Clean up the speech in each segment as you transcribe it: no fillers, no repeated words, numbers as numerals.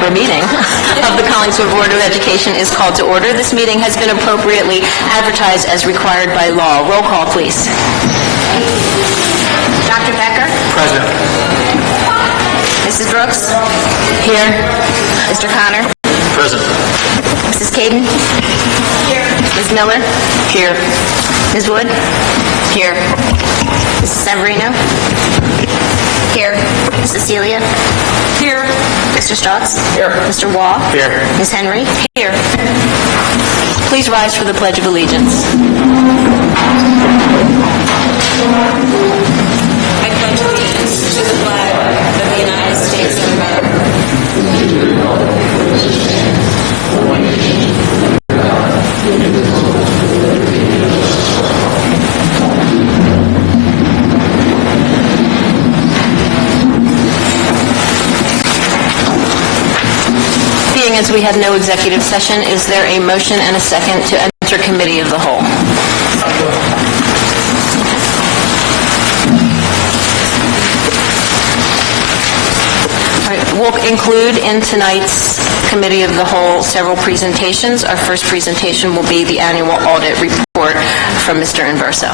November meeting of the Collingswood Board of Education is called to order. This meeting has been appropriately advertised as required by law. Roll call, please. Dr. Becker? Present. Mrs. Brooks? Here. Mr. Connor? Present. Mrs. Caden? Here. Ms. Miller? Here. Ms. Wood? Here. Mrs. Severino? Here. Mrs. Celia? Here. Mr. Stotts? Here. Mr. Waugh? Here. Ms. Henry? Here. Please rise for the Pledge of Allegiance. I pledge allegiance to the flag of the United States of America. Being as we have no executive session, is there a motion and a second to enter committee of the whole? All right, we'll include in tonight's committee of the whole several presentations. Our first presentation will be the annual audit report from Mr. Inverso.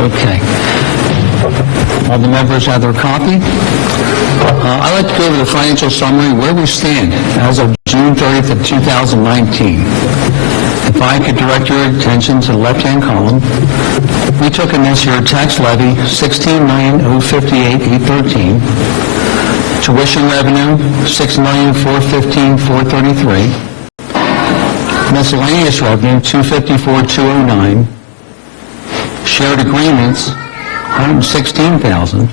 Okay. All the members have their copy. I'd like to go over the financial summary, where we stand as of June 30th of 2019. If I could direct your attention to the left-hand column, we took in this year tax levy $16,058,813, tuition revenue $6,415,433, miscellaneous revenue $254,209, shared agreements, $116,000.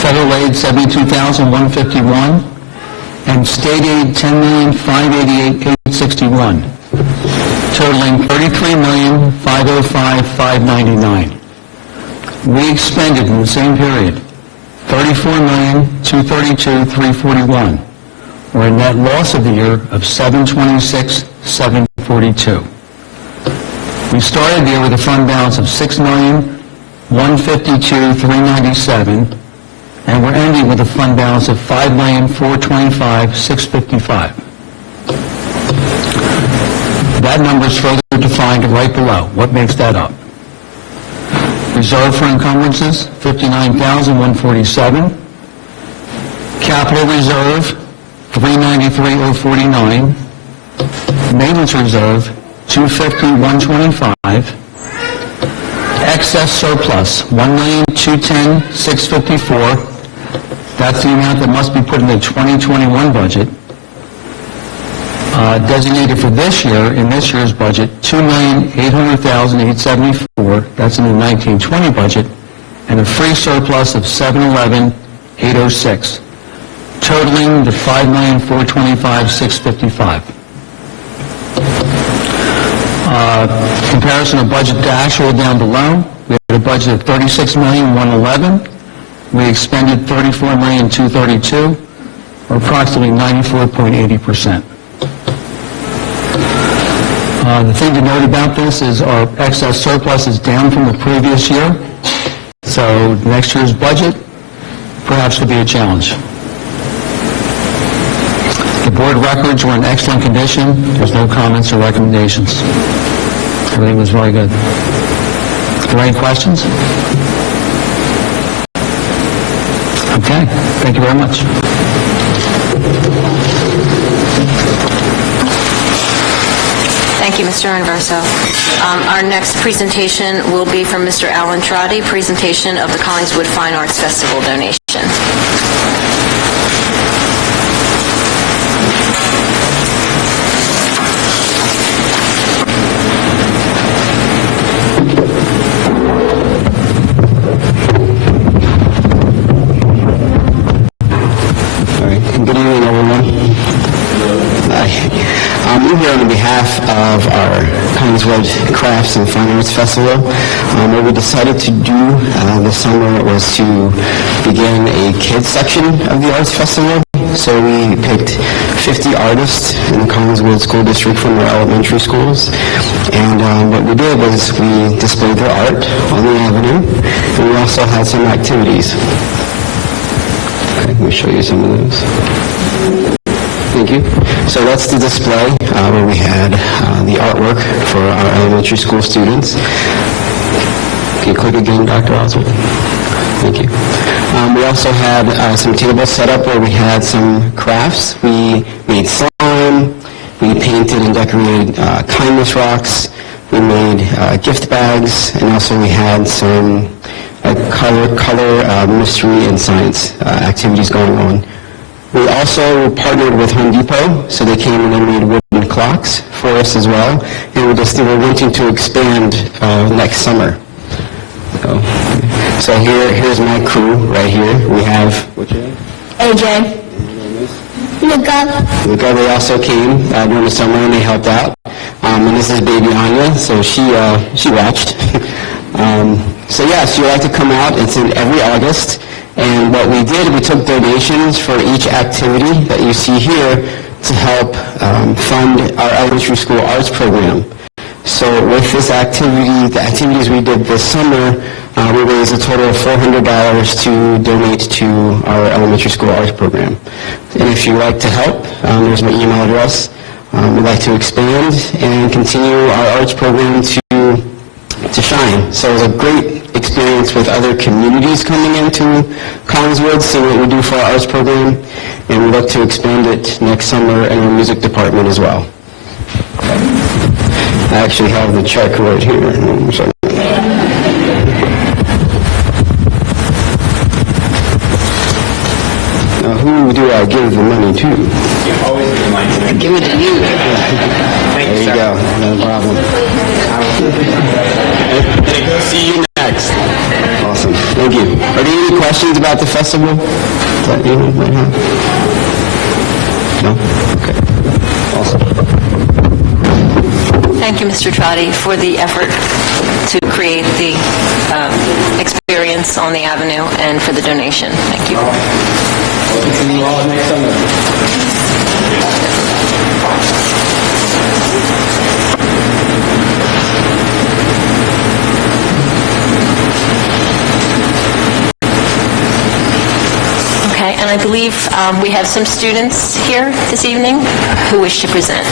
Federal aid, $72,151. And state aid, $10,588,861. Totaling $33,505,599. We expended in the same period $34,232,341, or a net loss of the year of $726,742. We started the year with a fund balance of $6,152,397, and we're ending with a fund balance of $5,425,655. That number is further defined right below. What makes that up? Reserve for encumbrances, $59,147. Capital reserve, $393,049. Maintenance reserve, $250,125. Excess surplus, $1,210,654. That's the amount that must be put in the 2021 budget. Designated for this year, in this year's budget, $2,800,874. That's in the 1920 budget, and a free surplus of $711,806, totaling the $5,425,655. Comparison of budget to actual down below. We had a budget of $36,111,000. We expended $34,232,000, or approximately 94.80%. The thing to note about this is our excess surplus is down from the previous year, so next year's budget perhaps could be a challenge. The board records were in excellent condition. There's no comments or recommendations. Everything was very good. Are there any questions? Okay, thank you very much. Thank you, Mr. Inverso. Our next presentation will be from Mr. Alan Trotti, presentation of the Collingswood Fine Arts Festival donation. Good evening, everyone. I'm here on behalf of our Collingswood Crafts and Fine Arts Festival. What we decided to do this summer was to begin a kids section of the Arts Festival. So we picked 50 artists in the Collingswood School District from our elementary schools. And what we did was we displayed their art on the avenue, and we also had some activities. Okay, let me show you some of those. Thank you. So that's the display where we had the artwork for our elementary school students. Can you click again, Dr. Oswald? Thank you. We also had some tables set up where we had some crafts. We made slime, we painted and decorated kindness rocks, we made gift bags, and also we had some color mystery and science activities going on. We also partnered with Home Depot, so they came and they made wooden clocks for us as well, and we're wanting to expand next summer. So here's my crew right here. We have what's your name? AJ. Luca, they also came during the summer and they helped out. And this is baby Anya, so she watched. So yes, you'd like to come out. It's in every August. And what we did, we took donations for each activity that you see here to help fund our elementary school arts program. So with this activity, the activities we did this summer, we raised a total of $400 to donate to our elementary school arts program. And if you'd like to help, there's my email address. We'd like to expand and continue our arts program to shine. So it was a great experience with other communities coming into Collingswood, seeing what we do for our arts program, and we look to expand it next summer in our music department as well. I actually have the check right here. Now, who do I give the money to? You always give mine to me. Give it to you. Thank There you, you sir. go. No problem. And go see you Next. Awesome. Thank you. Are there any questions about the festival that anyone might have? No? Okay. Awesome. Thank you, Mr. Trotti, for the effort to create the experience on the avenue and for the donation. Thank you. See you all next summer. Okay, and I believe we have some students here this evening who wish to present.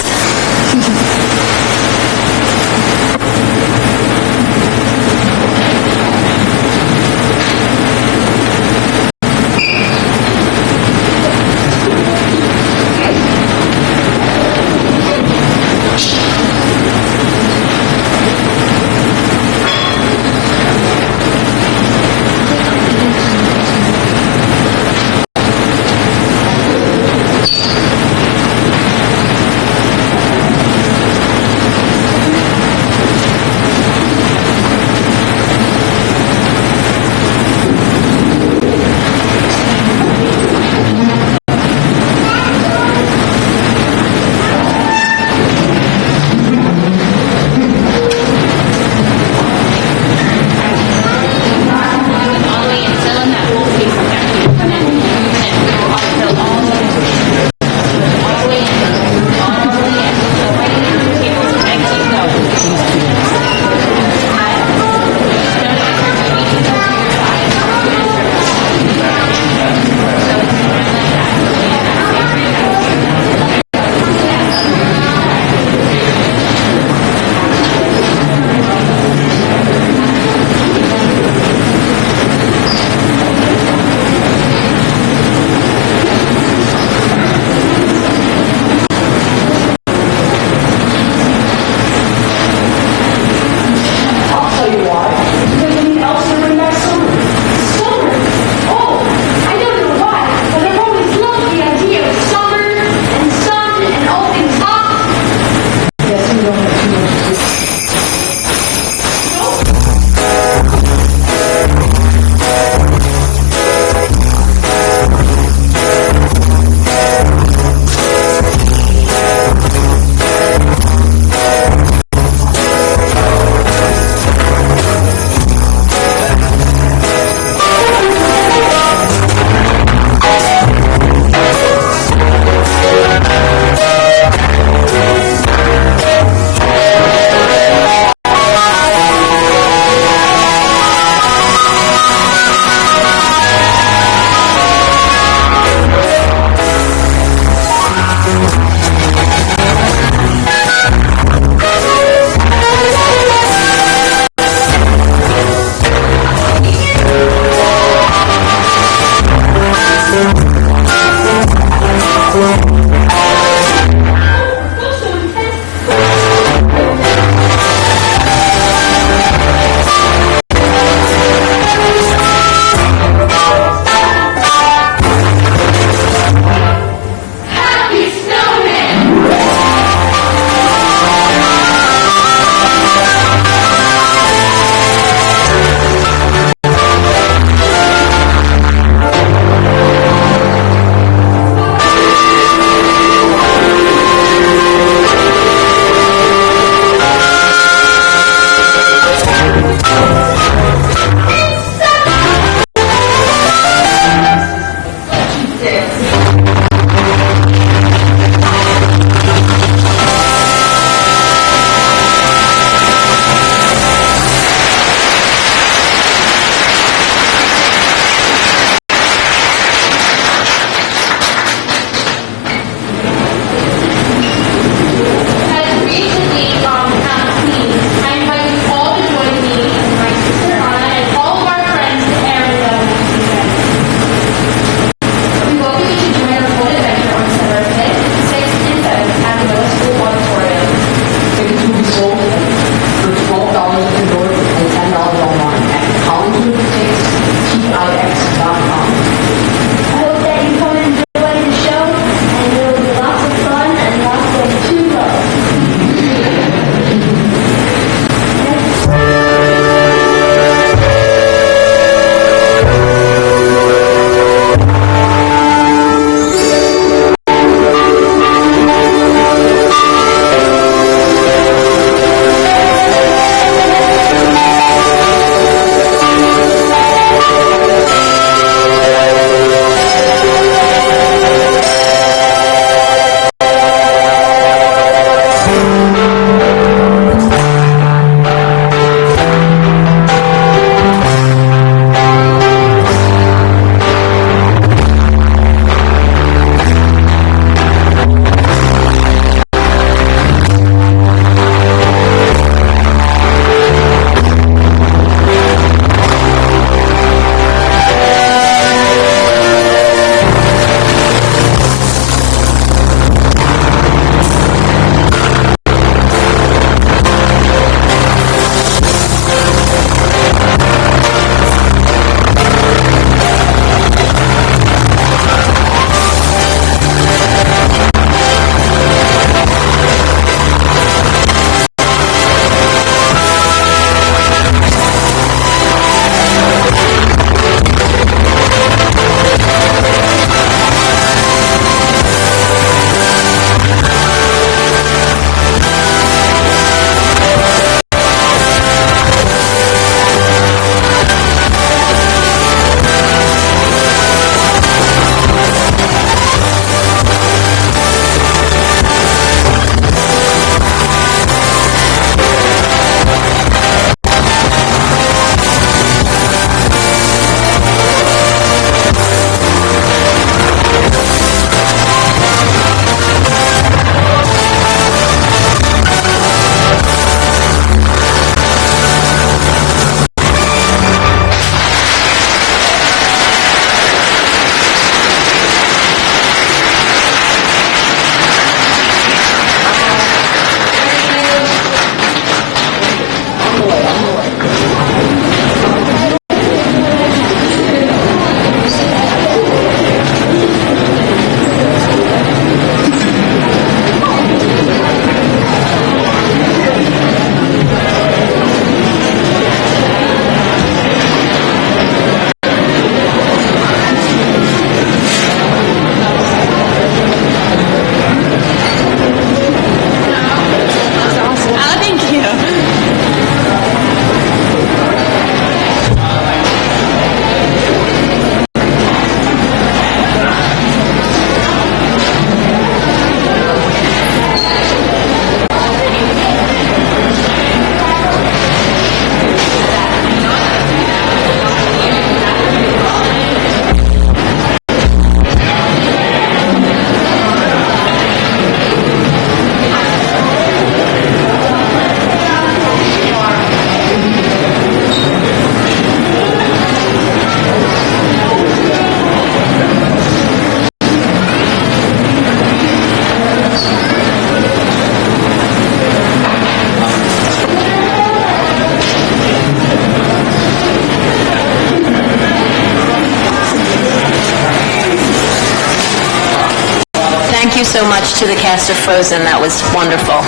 so much to the cast of Frozen. That was wonderful.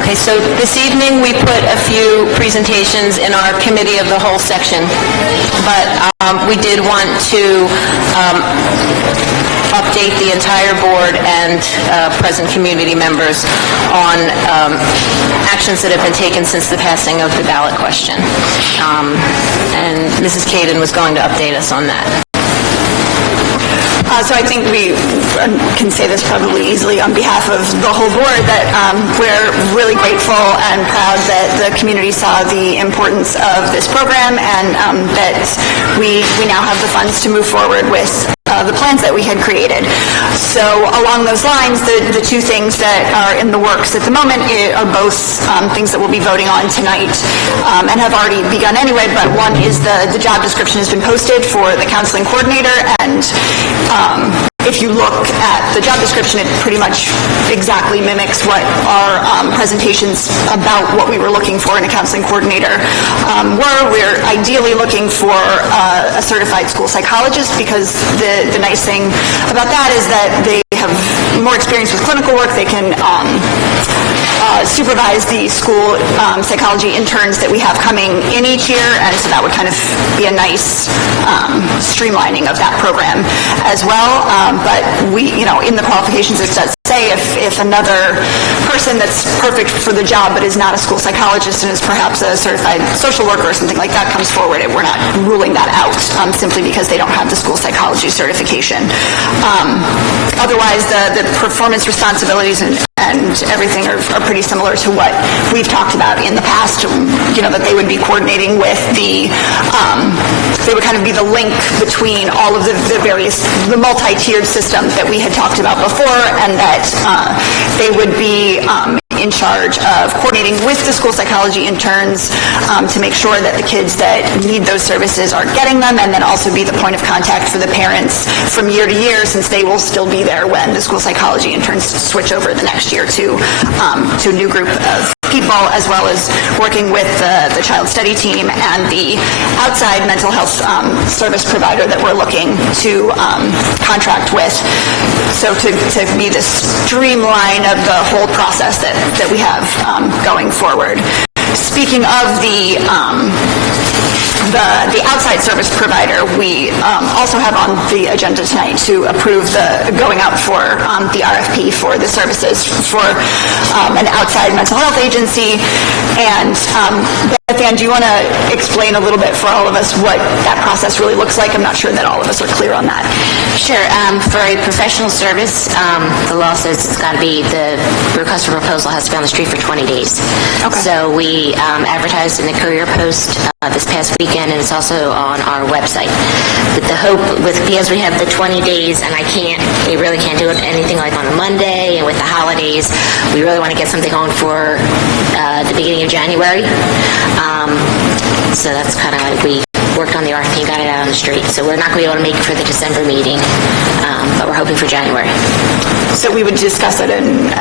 Okay, so this evening we put a few presentations in our committee of the whole section, but we did want to update the entire board and present community members on actions that have been taken since the passing of the ballot question. And Mrs. Caden was going to update us on that. So I think we can say this probably easily on behalf of the whole board that we're really grateful and proud that the community saw the importance of this program and that we now have the funds to move forward with the plans that we had created. So along those lines, the two things that are in the works at the moment are both things that we'll be voting on tonight and have already begun anyway, but one is the job description has been posted for the counseling coordinator, and if you look at the job description, it pretty much exactly mimics what our presentations about what we were looking for in a counseling coordinator were. We're ideally looking for a certified school psychologist because the nice thing about that is that they have more experience with clinical work. They can supervise the school psychology interns that we have coming in each year, and so that would kind of be a nice streamlining of that program as well. But we, in the qualifications, it does say if another person that's perfect for the job but is not a school psychologist and is perhaps a certified social worker or something like that comes forward, we're not ruling that out simply because they don't have the school psychology certification. Otherwise, the performance responsibilities and everything are pretty similar to what we've talked about in the past, that they would be coordinating with they would kind of be the link between all of the multi-tiered system that we had talked about before, and that they would be in charge of coordinating with the school psychology interns to make sure that the kids that need those services are getting them, and then also be the point of contact for the parents from year to year, since they will still be there when the school psychology interns switch over the next year to a new group of people, as well as working with the child study team and the outside mental health service provider that we're looking to contract with. So to be the streamline of the whole process that we have going forward. Speaking of the outside service provider, we also have on the agenda tonight to approve the going out for the RFP for the services for an outside mental health agency. And Beth Ann, do you want to explain a little bit for all of us what that process really looks like? I'm not sure that all of us are clear on that. Sure. For a professional service, the law says it's got to be, the request for proposal has to be on the street for 20 days. Okay. So we advertised in the Courier Post this past weekend, and it's also on our website. With the hope, because we have the 20 days, and we really can't do anything like on a Monday, and with the holidays, we really want to get something on for the beginning of January. So that's kind of like we worked on the RFP and got it out on the street. So we're not going to be able to make it for the December meeting, but we're hoping for January. So we would discuss it and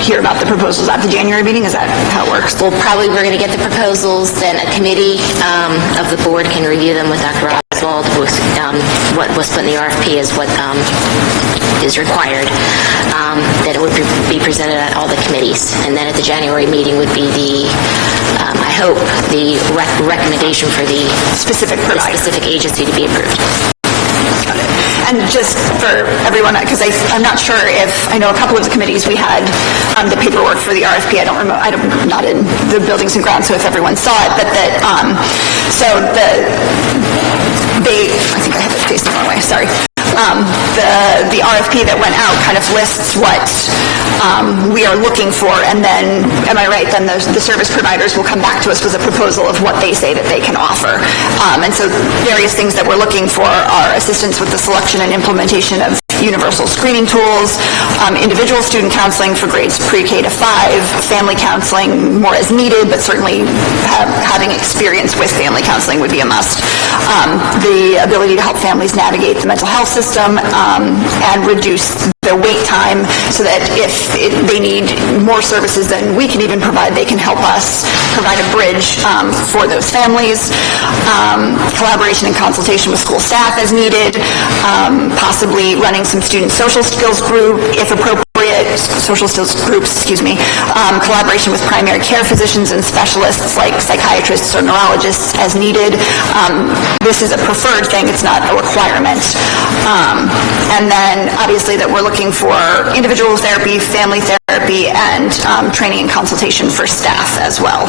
hear about the proposals at the January meeting? Is that how it works? Well, probably we're going to get the proposals, then a committee of the board can review them with Dr. Oswald. What was put in the RFP is what is required. That it would be presented at all the committees. And then at the January meeting would be I hope, the recommendation for the specific agency to be approved. And just for everyone, because I'm not sure if, I know a couple of the committees we had the paperwork for the RFP. I'm not in the buildings and grounds, so if everyone saw it, but I think I have it facing the wrong way, sorry. The RFP that went out kind of lists what we are looking for, and then, am I right, then the service providers will come back to us with a proposal of what they say that they can offer. And so various things that we're looking for are assistance with the selection and implementation of universal screening tools, individual student counseling for grades pre-K to 5, family counseling more as needed, but certainly having experience with family counseling would be a must. The ability to help families navigate the mental health system and reduce the their wait time so that if they need more services than we can even provide, they can help us provide a bridge for those families. Collaboration and consultation with school staff as needed, possibly running some student social skills group if appropriate, social skills groups, collaboration with primary care physicians and specialists like psychiatrists or neurologists as needed. This is a preferred thing, it's not a requirement. And then obviously that we're looking for individual therapy, family therapy, and training and consultation for staff as well.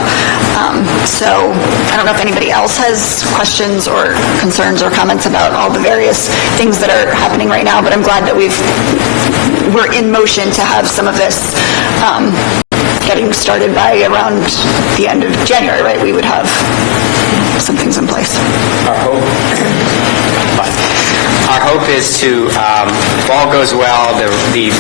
So I don't know if anybody else has questions or concerns or comments about all the various things that are happening right now, but I'm glad that we're in motion to have some of this getting started by around the end of January, right? We would have some things in place. Our hope is to, if all goes well, the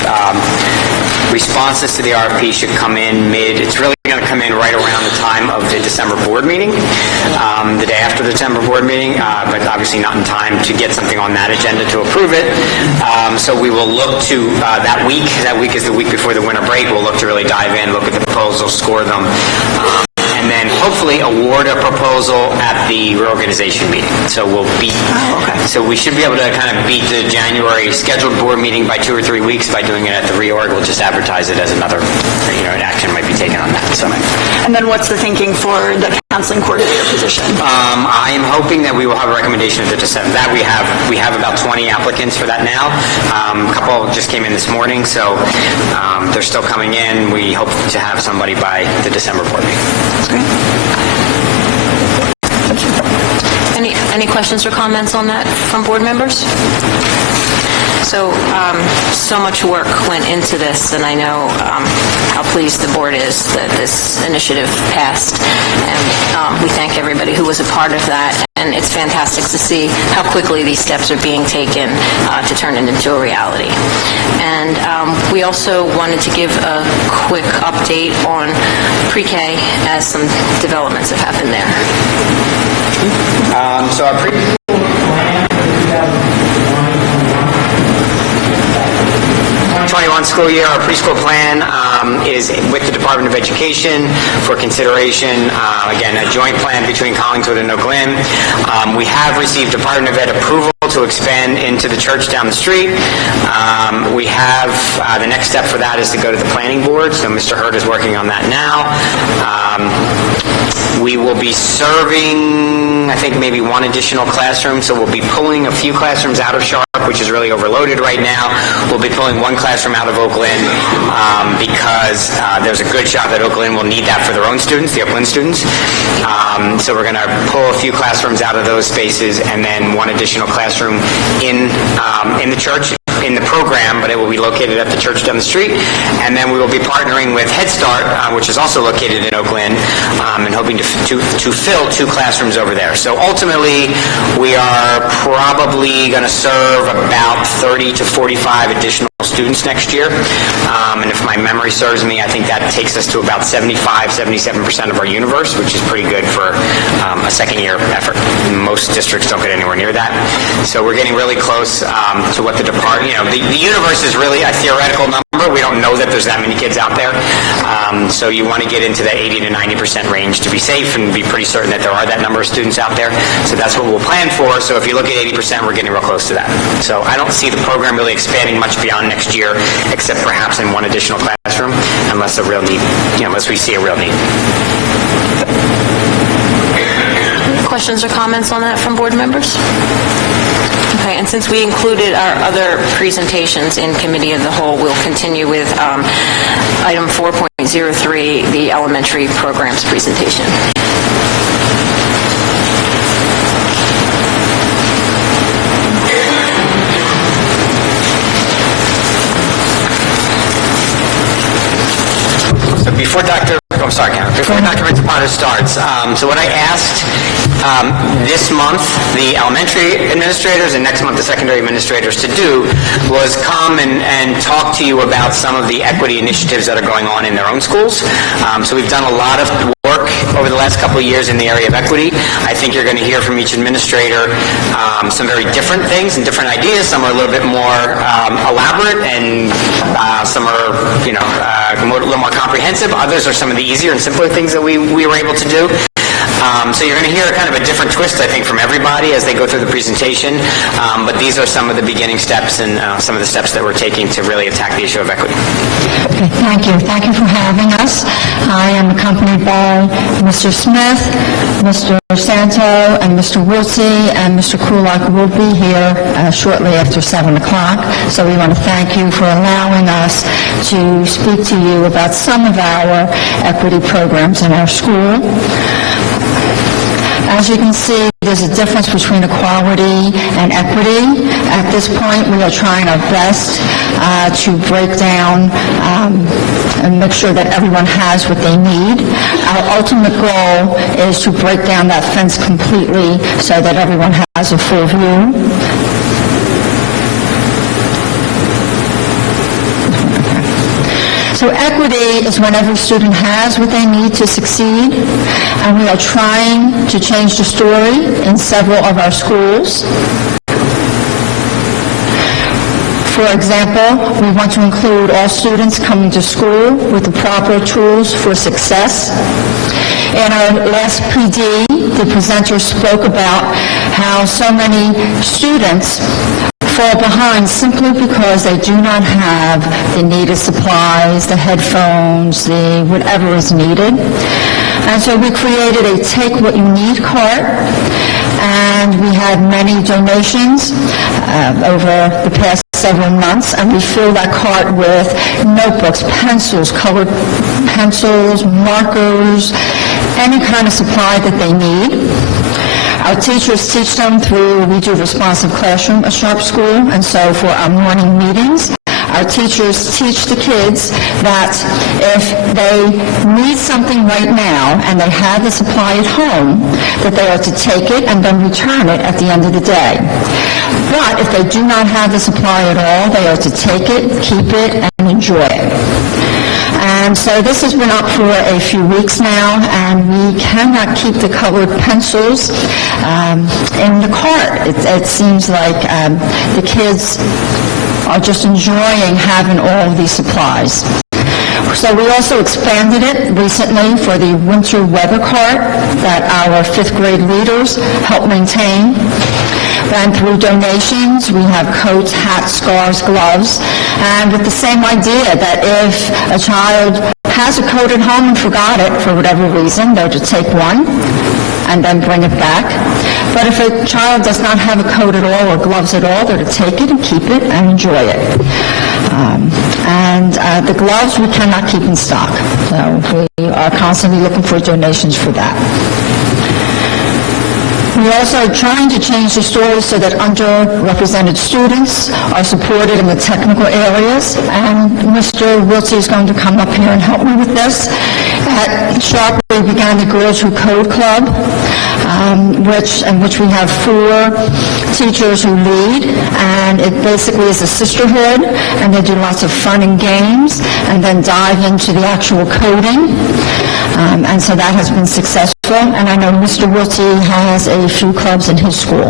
responses to the RFP should come in it's really going to come in right around the time of the December board meeting, the day after the December board meeting, but obviously not in time to get something on that agenda to approve it. So we will look to that week is the week before the winter break, we'll look to really dive in, look at the proposals, score them, and then hopefully award a proposal at the reorganization meeting. So we'll beat. So we should be able to kind of beat the January scheduled board meeting by 2 or 3 weeks by doing it at the reorg. We'll just advertise it as another, an action might be taken on that. So. And then what's the thinking for the counseling coordinator position? I am hoping that we will have a recommendation at the December. That we have about 20 applicants for that now. A couple just came in this morning, so they're still coming in. We hope to have somebody by the December board meeting. That's great. Any questions or comments on that from board members? So much work went into this, and I know how pleased the board is that this initiative passed, and we thank everybody who was a part of that, and it's fantastic to see how quickly these steps are being taken to turn it into a reality. And we also wanted to give a quick update on pre-K as some developments have happened there. So our 21 school year, our preschool plan is with the Department of Education for consideration. Again, a joint plan between Collingswood and Oak Lynn. We have received Department of Ed approval to expand into the church down the street. We have, the next step for that is to go to the planning board, so Mr. Hurd is working on that now. We will be serving, I think, maybe one additional classroom, so we'll be pulling a few classrooms out of Sharp, which is really overloaded right now. We'll be pulling one classroom out of Oak Lynn because there's a good shot that Oak Lynn will need that for their own students, the Oak Lynn students. So we're going to pull a few classrooms out of those spaces and then one additional classroom in the church, in the program, but it will be located at the church down the street. And then we will be partnering with Head Start, which is also located in Oak Lynn, and hoping to fill 2 classrooms over there. So ultimately, we are probably going to serve about 30 to 45 additional students next year. And if my memory serves me, I think that takes us to about 75-77% of our universe, which is pretty good for a second-year effort. Most districts don't get anywhere near that. So we're getting really close to what the department, the universe is really a theoretical number. We don't know that there's that many kids out there. So you want to get into the 80 to 90% range to be safe and be pretty certain that there are that number of students out there. So that's what we'll plan for. So if you look at 80%, we're getting real close to that. So I don't see the program really expanding much beyond next year, except perhaps in one additional classroom, unless a real need, unless we see a real need. Questions or comments on that from board members? Okay, and since we included our other presentations in Committee of the Whole, we'll continue with item 4.03, the elementary programs presentation. So before Dr. Ritzapano starts, so what I asked this month the elementary administrators and next month the secondary administrators to do was come and talk to you about some of the equity initiatives that are going on in their own schools. So we've done a lot of work over the last couple of years in the area of equity. I think you're going to hear from each administrator some very different things and different ideas. Some are a little bit more elaborate, and some are, a little more comprehensive. Others are some of the easier and simpler things that we were able to do. So you're going to hear kind of a different twist, I think, from everybody as they go through the presentation. But these are some of the beginning steps and some of the steps that we're taking to really attack the issue of equity. Okay, thank you. Thank you for having us. I am accompanied by Mr. Smith, Mr. Santo, and Mr. Wiltsey, and Mr. Kulak will be here shortly after 7 o'clock. So we want to thank you for allowing us to speak to you about some of our equity programs in our school. As you can see, there's a difference between equality and equity. At this point, we are trying our best to break down and make sure that everyone has what they need. Our ultimate goal is to break down that fence completely so that everyone has a full view. So equity is when every student has what they need to succeed, and we are trying to change the story in several of our schools. For example, we want to include all students coming to school with the proper tools for success. In our last PD, the presenter spoke about how so many students fall behind simply because they do not have the needed supplies, the headphones, the whatever is needed. And so we created a Take What You Need cart, and we had many donations over the past several months, and we fill that cart with notebooks, pencils, colored pencils, markers, any kind of supply that they need. Our teachers teach them through, we do responsive classroom at Sharp School, and so for our morning meetings, our teachers teach the kids that if they need something right now and they have the supply at home, that they are to take it and then return it at the end of the day. But if they do not have the supply at all, they are to take it, keep it, and enjoy it. And so this has been up for a few weeks now, and we cannot keep the colored pencils in the cart. It seems like the kids are just enjoying having all of these supplies. So we also expanded it recently for the winter weather cart that our 5th grade leaders help maintain. And through donations, we have coats, hats, scarves, gloves, and with the same idea that if a child has a coat at home and forgot it for whatever reason, they're to take one and then bring it back. But if a child does not have a coat at all or gloves at all, they're to take it and keep it and enjoy it. The gloves we cannot keep in stock, so we are constantly looking for donations for that. We also are trying to change the story so that underrepresented students are supported in the technical areas, and Mr. Wiltsey is going to come up here and help me with this. At Sharp, we began the Girls Who Code Club, which we have 4 teachers who lead, and it basically is a sisterhood, and they do lots of fun and games, and then dive into the actual coding, and so that has been successful. And I know Mr. Wiltsey has a few clubs in his school.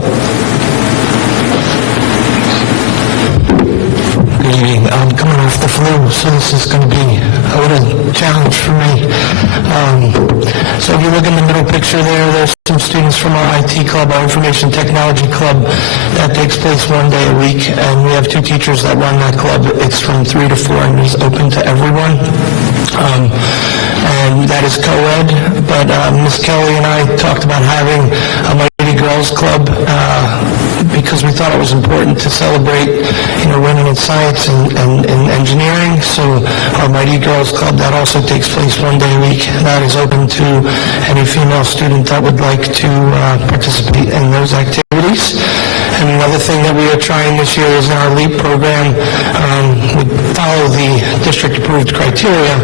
Good evening. I'm coming off the flu, so this is going to be a little challenge for me. So if you look in the middle picture there's some students from our IT club, our Information Technology Club, that takes place one day a week, and we have 2 teachers that run that club. It's from 3 to 4 and is open to everyone. And that is co-ed, but Ms. Kelly and I talked about having a Mighty Girls Club because we thought it was important to celebrate, women in science and engineering. So our Mighty Girls Club, that also takes place one day a week. That is open to any female student that would like to participate in those activities. And another thing that we are trying this year is in our LEAP program. We follow the district-approved criteria,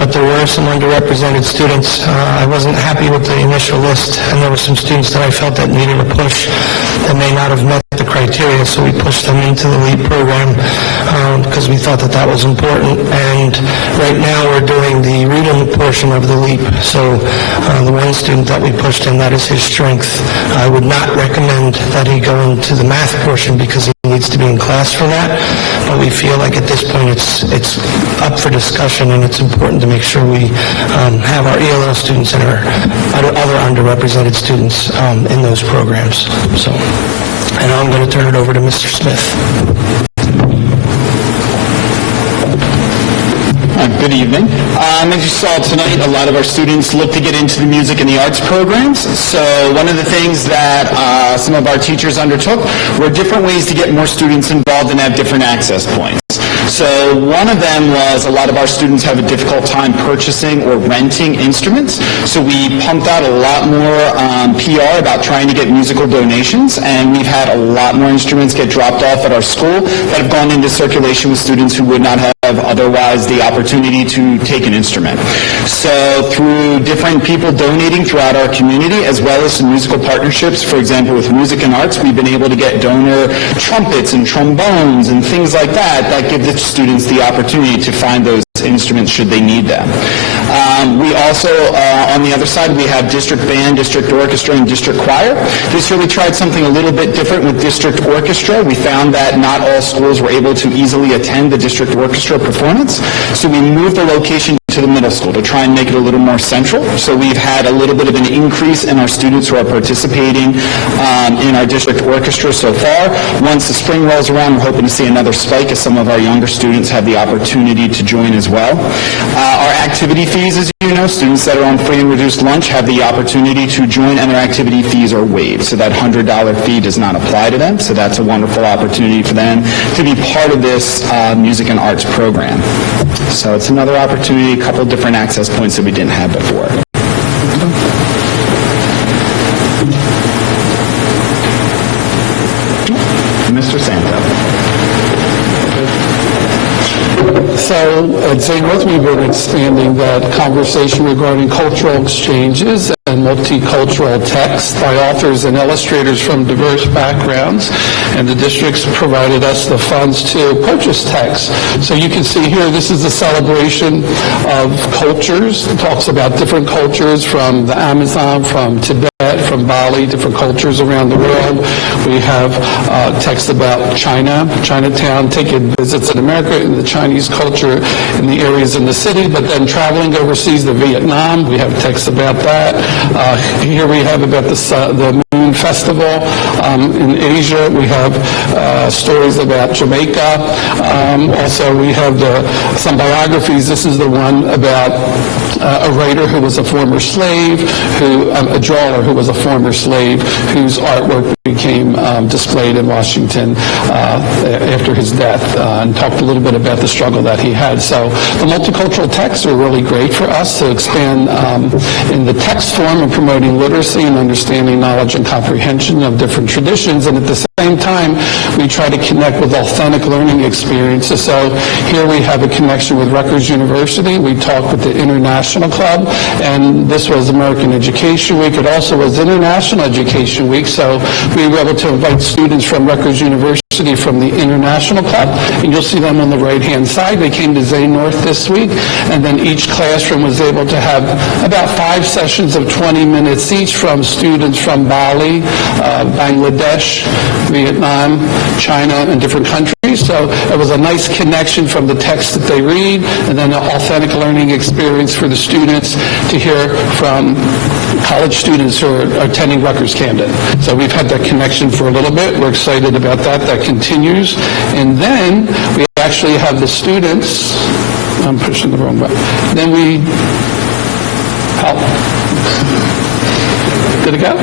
but there were some underrepresented students. I wasn't happy with the initial list, and there were some students that I felt that needed a push that may not have met the criteria criteria, so we pushed them into the LEAP program because we thought that that was important. And right now, we're doing the reading portion of the LEAP. So the one student that we pushed in, that is his strength. I would not recommend that he go into the math portion because he needs to be in class for that. But we feel like at this point it's up for discussion, and it's important to make sure we have our ELL students and our other underrepresented students in those programs. So, and I'm going to turn it over to Mr. Smith. Good evening. As you saw tonight, a lot of our students look to get into the music and the arts programs. So one of the things that some of our teachers undertook were different ways to get more students involved and have different access points. So one of them was a lot of our students have a difficult time purchasing or renting instruments. So we pumped out a lot more PR about trying to get musical donations, and we've had a lot more instruments get dropped off at our school that have gone into circulation with students who would not have otherwise the opportunity to take an instrument. So through different people donating throughout our community, as well as some musical partnerships, for example, with music and arts, we've been able to get donor trumpets and trombones and things like that give the students the opportunity to find those instruments should they need them. We also, on the other side, we have district band, district orchestra, and district choir. This year we tried something a little bit different with district orchestra. We found that not all schools were able to easily attend the district orchestra performance, so we moved the location to the middle school to try and make it a little more central. So we've had a little bit of an increase in our students who are participating in our district orchestra so far. Once the spring rolls around, we're hoping to see another spike as some of our younger students have the opportunity to join as well. Our activity fees, as you know, students that are on free and reduced lunch have the opportunity to join, and their activity fees are waived. So that $100 fee does not apply to them. So that's a wonderful opportunity for them to be part of this music and arts program. So it's another opportunity, a couple of different access points that we didn't have before. Mr. Santo. So at St. North, we've been expanding that conversation regarding cultural exchanges and multicultural texts by authors and illustrators from diverse backgrounds, and the districts provided us the funds to purchase texts. So you can see here, this is a celebration of cultures. It talks about different cultures from the Amazon, from Tibet, from Bali, different cultures around the world. We have texts about China, Chinatown, taking visits in America, and the Chinese culture in the areas in the city, but then traveling overseas to Vietnam, we have texts about that. Here we have about the Moon Festival. In Asia, we have stories about Jamaica. Also, we have some biographies. This is the one about a writer who was a former slave, a drawer who was a former slave, whose artwork became displayed in Washington after his death, and talked a little bit about the struggle that he had. So the multicultural texts are really great for us to expand in the text form and promoting literacy and understanding, knowledge, and comprehension of different traditions. And at the same time, we try to connect with authentic learning experiences. So here we have a connection with Rutgers University. We talked with the International Club, and this was American Education Week. It also was International Education Week, so we were able to invite students from Rutgers University from the International Club, and you'll see them on the right-hand side. They came to St. North this week, and then each classroom was able to have about 5 sessions of 20 minutes each from students from Bali, Bangladesh, Vietnam, China, and different countries. So it was a nice connection from the text that they read, and then an authentic learning experience for the students to hear from college students who are attending Rutgers Camden. So we've had that connection for a little bit. We're excited about that. That continues. And then we actually have the students, I'm pushing the wrong button. Then we, help. Did it go?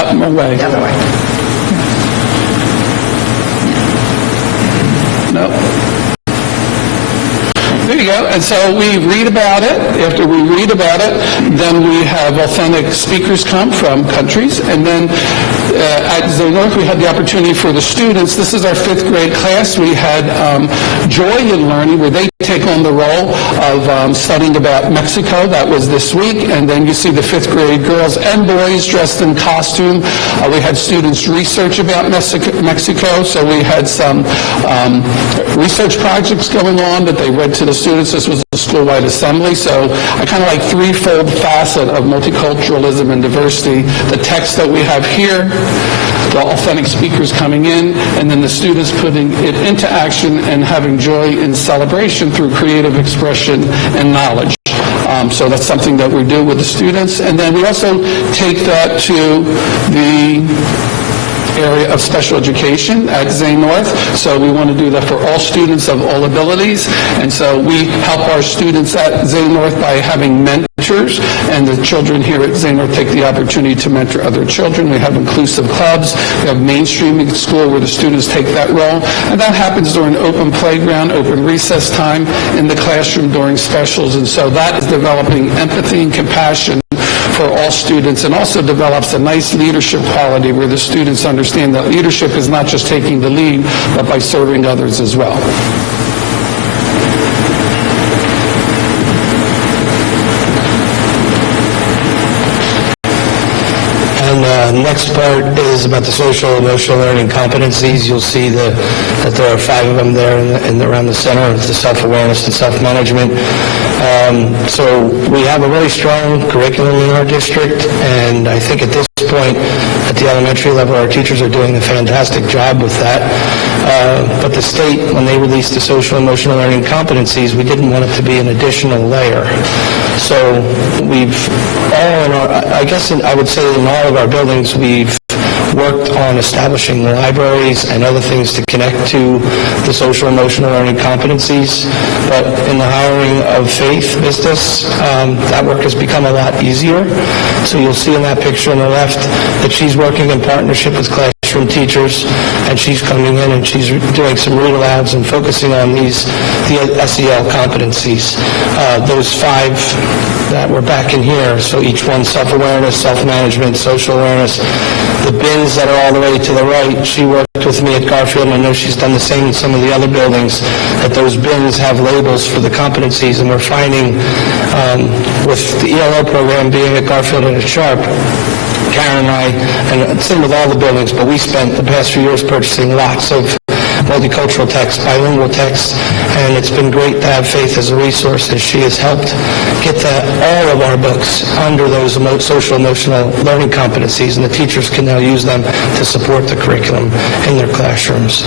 Up my way. The other way. No. There you go. And so we read about it. After we read about it, then we have authentic speakers come from countries. And then at St. North, we had the opportunity for the students. This is our 5th grade class. We had Joy in Learning, where they take on the role of studying about Mexico. That was this week. And then you see the 5th grade girls and boys dressed in costume. We had students research about Mexico, so we had some research projects going on that they read to the students. This was a school-wide assembly, so I kind of like threefold facet of multiculturalism and diversity. The text that we have here, the authentic speakers coming in, and then the students putting it into action and having joy in celebration through creative expression and knowledge. So that's something that we do with the students. And then we also take that to the area of special education at Zane North. So we want to do that for all students of all abilities. And so we help our students at Zane North by having mentors, and the children here at Zane North take the opportunity to mentor other children. We have inclusive clubs. We have mainstreaming school where the students take that role. And that happens during open playground, open recess time, in the classroom during specials. And so that is developing empathy and compassion for all students, and also develops a nice leadership quality where the students understand that leadership is not just taking the lead, but by serving others as well. And the next part is about the social emotional learning competencies. You'll see that there are 5 of them there in around the center. It's the self-awareness and self-management. So we have a really strong curriculum in our district, and I think at this point, at the elementary level, our teachers are doing a fantastic job with that. But the state, when they released the social emotional learning competencies, we didn't want it to be an additional layer. So we've I would say in all of our buildings, we've worked on establishing libraries and other things to connect to the social emotional learning competencies. But in the hiring of Faith Vistas, that work has become a lot easier. So you'll see in that picture on the left that she's working in partnership with classroom teachers, and she's coming in and she's doing some read alouds and focusing on the SEL competencies. Those 5 that were back in here, so each one self-awareness, self-management, social awareness. The bins that are all the way to the right, she worked with me at Garfield, and I know she's done the same in some of the other buildings, that those bins have labels for the competencies, and we're finding with the ELO program being at Garfield and at Sharp, Karen and I, and same with all the buildings, but we spent the past few years purchasing lots of multicultural text, bilingual text, and it's been great to have Faith as a resource, as she has helped get all of our books under those social emotional learning competencies, and the teachers can now use them to support the curriculum in their classrooms.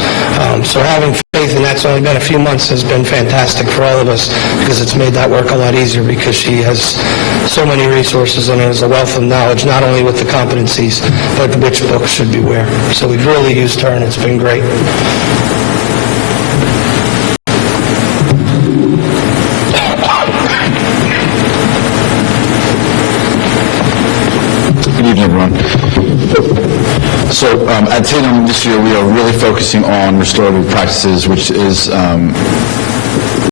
So having Faith, and that's only been a few months, has been fantastic for all of us, because it's made that work a lot easier, because she has so many resources and has a wealth of knowledge, not only with the competencies, but which books should be where. So we've really used her, and it's been great. Good evening, everyone. So at Tatum this year, we are really focusing on restorative practices, which is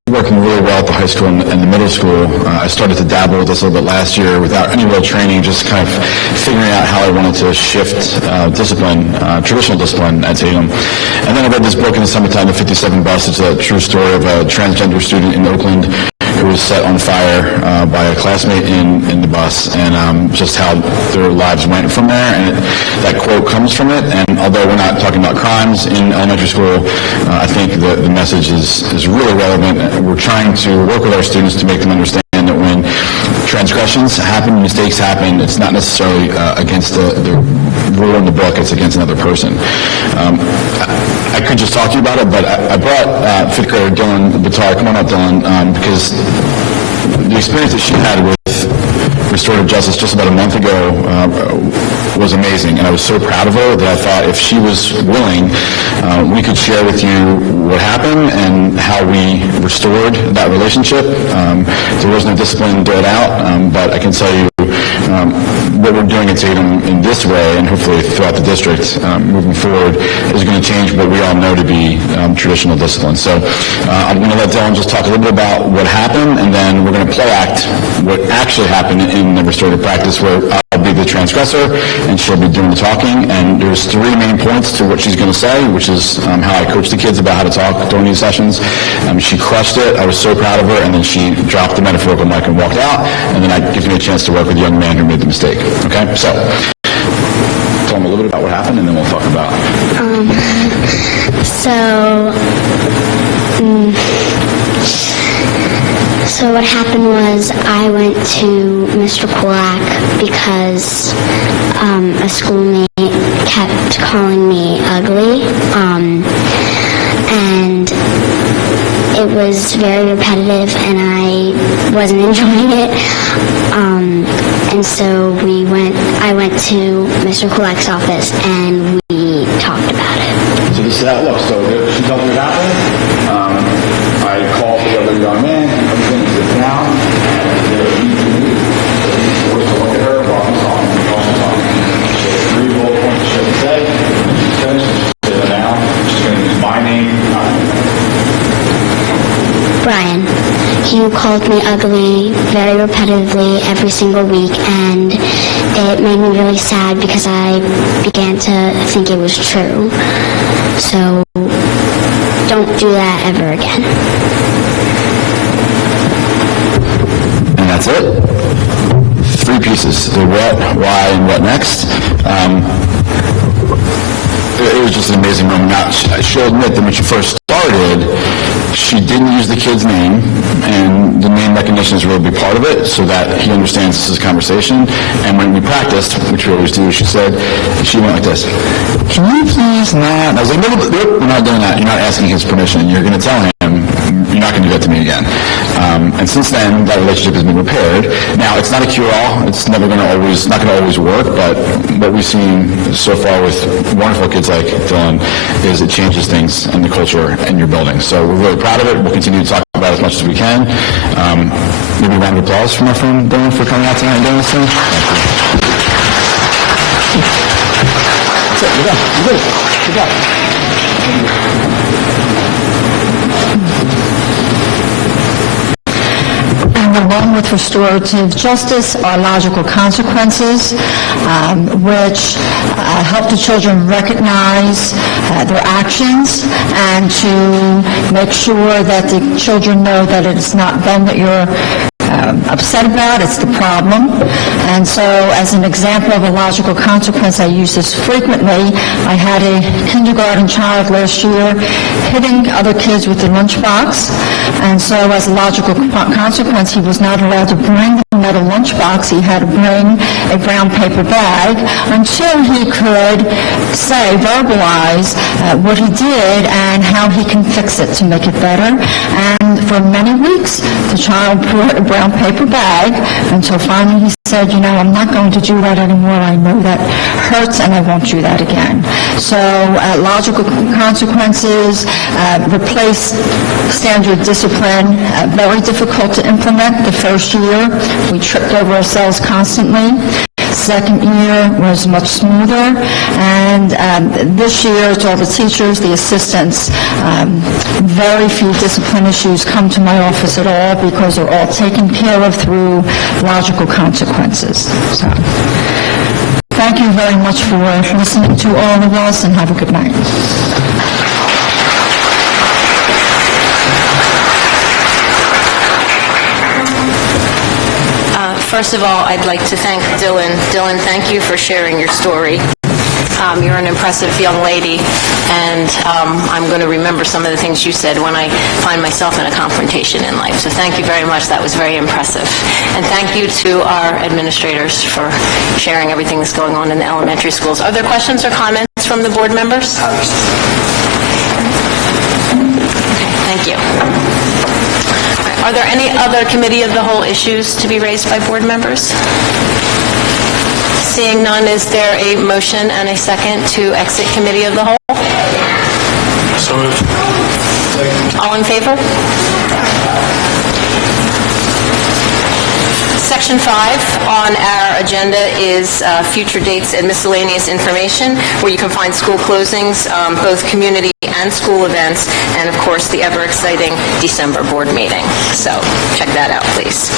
working really well at the high school and the middle school. I started to dabble with this a little bit last year without any real training, just kind of figuring out how I wanted to shift discipline, traditional discipline at Tatum. And then I read this book in the summertime, The 57 Bus. It's a true story of a transgender student in Oakland who was set on fire by a classmate in the bus, and just how their lives went from there. And that quote comes from it. And although we're not talking about crimes in elementary school, I think the message is really relevant. We're trying to work with our students to make them understand that when transgressions happen, mistakes happen, it's not necessarily against the rule in the book, it's against another person. I could just talk to you about it, but I brought 5th grader Dylan Batar. Come on up, Dylan, because the experience that she had with restorative justice just about a month ago was amazing, and I was so proud of her that I thought if she was willing, we could share with you what happened and how we restored that relationship. There was no discipline doled out, but I can tell you what we're doing at Tatum in this way, and hopefully throughout the district moving forward, is going to change what we all know to be traditional discipline. So I'm going to let Dylan just talk a little bit about what happened, and then we're going to play act what actually happened in the restorative practice, where I'll be the transgressor, and she'll be doing the talking. And there's 3 main points to what she's going to say, which is how I coach the kids about how to talk during these sessions. She crushed it. I was so proud of her. And then she dropped the metaphorical mic and walked out. And then that gives me a chance to work with the young man who made the mistake. Okay? So, tell them a little bit about what happened, and then we'll talk about So what happened was I went to Mr. Kulak because a schoolmate kept calling me ugly, and it was very repetitive, and I wasn't enjoying it. And so I went to Mr. Kulak's office, and we talked about it. So this is how it looks. So she tells me what happened. I called the other young man. He comes in, sits down, and he forced to look at her while he's talking. She has 3 bullet points she has to say. When she's finished, she says it now. She's going to use my name, not your name. Brian. He called me ugly very repetitively every single week, and it made me really sad because I began to think it was true. So don't do that ever again. And that's it. 3 pieces. The what, why, and what next. It was just an amazing moment. Now, she'll admit that when she first started, she didn't use the kid's name, and the name recognition is really a big part of it, so that he understands this is a conversation. And when we practiced, which we always do, she went like this, "Can you please not?" And I was like, "Nope, you're not doing that. You're not asking his permission. You're going to tell him, you're not going to do that to me again." And since then, that relationship has been repaired. Now, it's not a cure-all. It's not going to always work, but what we've seen so far with wonderful kids like Dylan is it changes things in the culture in your building. So we're really proud of it. We'll continue to talk about it as much as we can. Maybe a round of applause for my friend Dylan for coming out tonight and doing this thing. That's it. You're done. You're good. Good job. Along with restorative justice are logical consequences, which help the children recognize their actions and to make sure that the children know that it's not them that you're upset about, it's the problem. And so as an example of a logical consequence, I use this frequently. I had a kindergarten child last year hitting other kids with the lunchbox, and so as a logical consequence, he was not allowed to bring the metal lunchbox. He had to bring a brown paper bag until he could verbalize what he did and how he can fix it to make it better. And for many weeks, the child brought a brown paper bag until finally he said, I'm not going to do that anymore. I know that hurts and I won't do that again. So logical consequences replace standard discipline. Very difficult to implement the first year. We tripped over ourselves constantly. Second year was much smoother, and this year it's all the teachers, the assistants. Very few discipline issues come to my office at all because they're all taken care of through logical consequences. So, thank you very much for listening to all of us, and have a good night. First of all, I'd like to thank Dylan. Dylan, thank you for sharing your story. You're an impressive young lady, and I'm going to remember some of the things you said when I find myself in a confrontation in life. So thank you very much. That was very impressive. And thank you to our administrators for sharing everything that's going on in the elementary schools. Are there questions or comments from the board members? Okay, thank you. Are there any other committee of the whole issues to be raised by board members? Seeing none, is there a motion and a second to exit committee of the whole? So moved. All in favor? Section 5 on our agenda is future dates and miscellaneous information, where you can find school closings, both community and school events, and of course, the ever-exciting December board meeting. So check that out, please.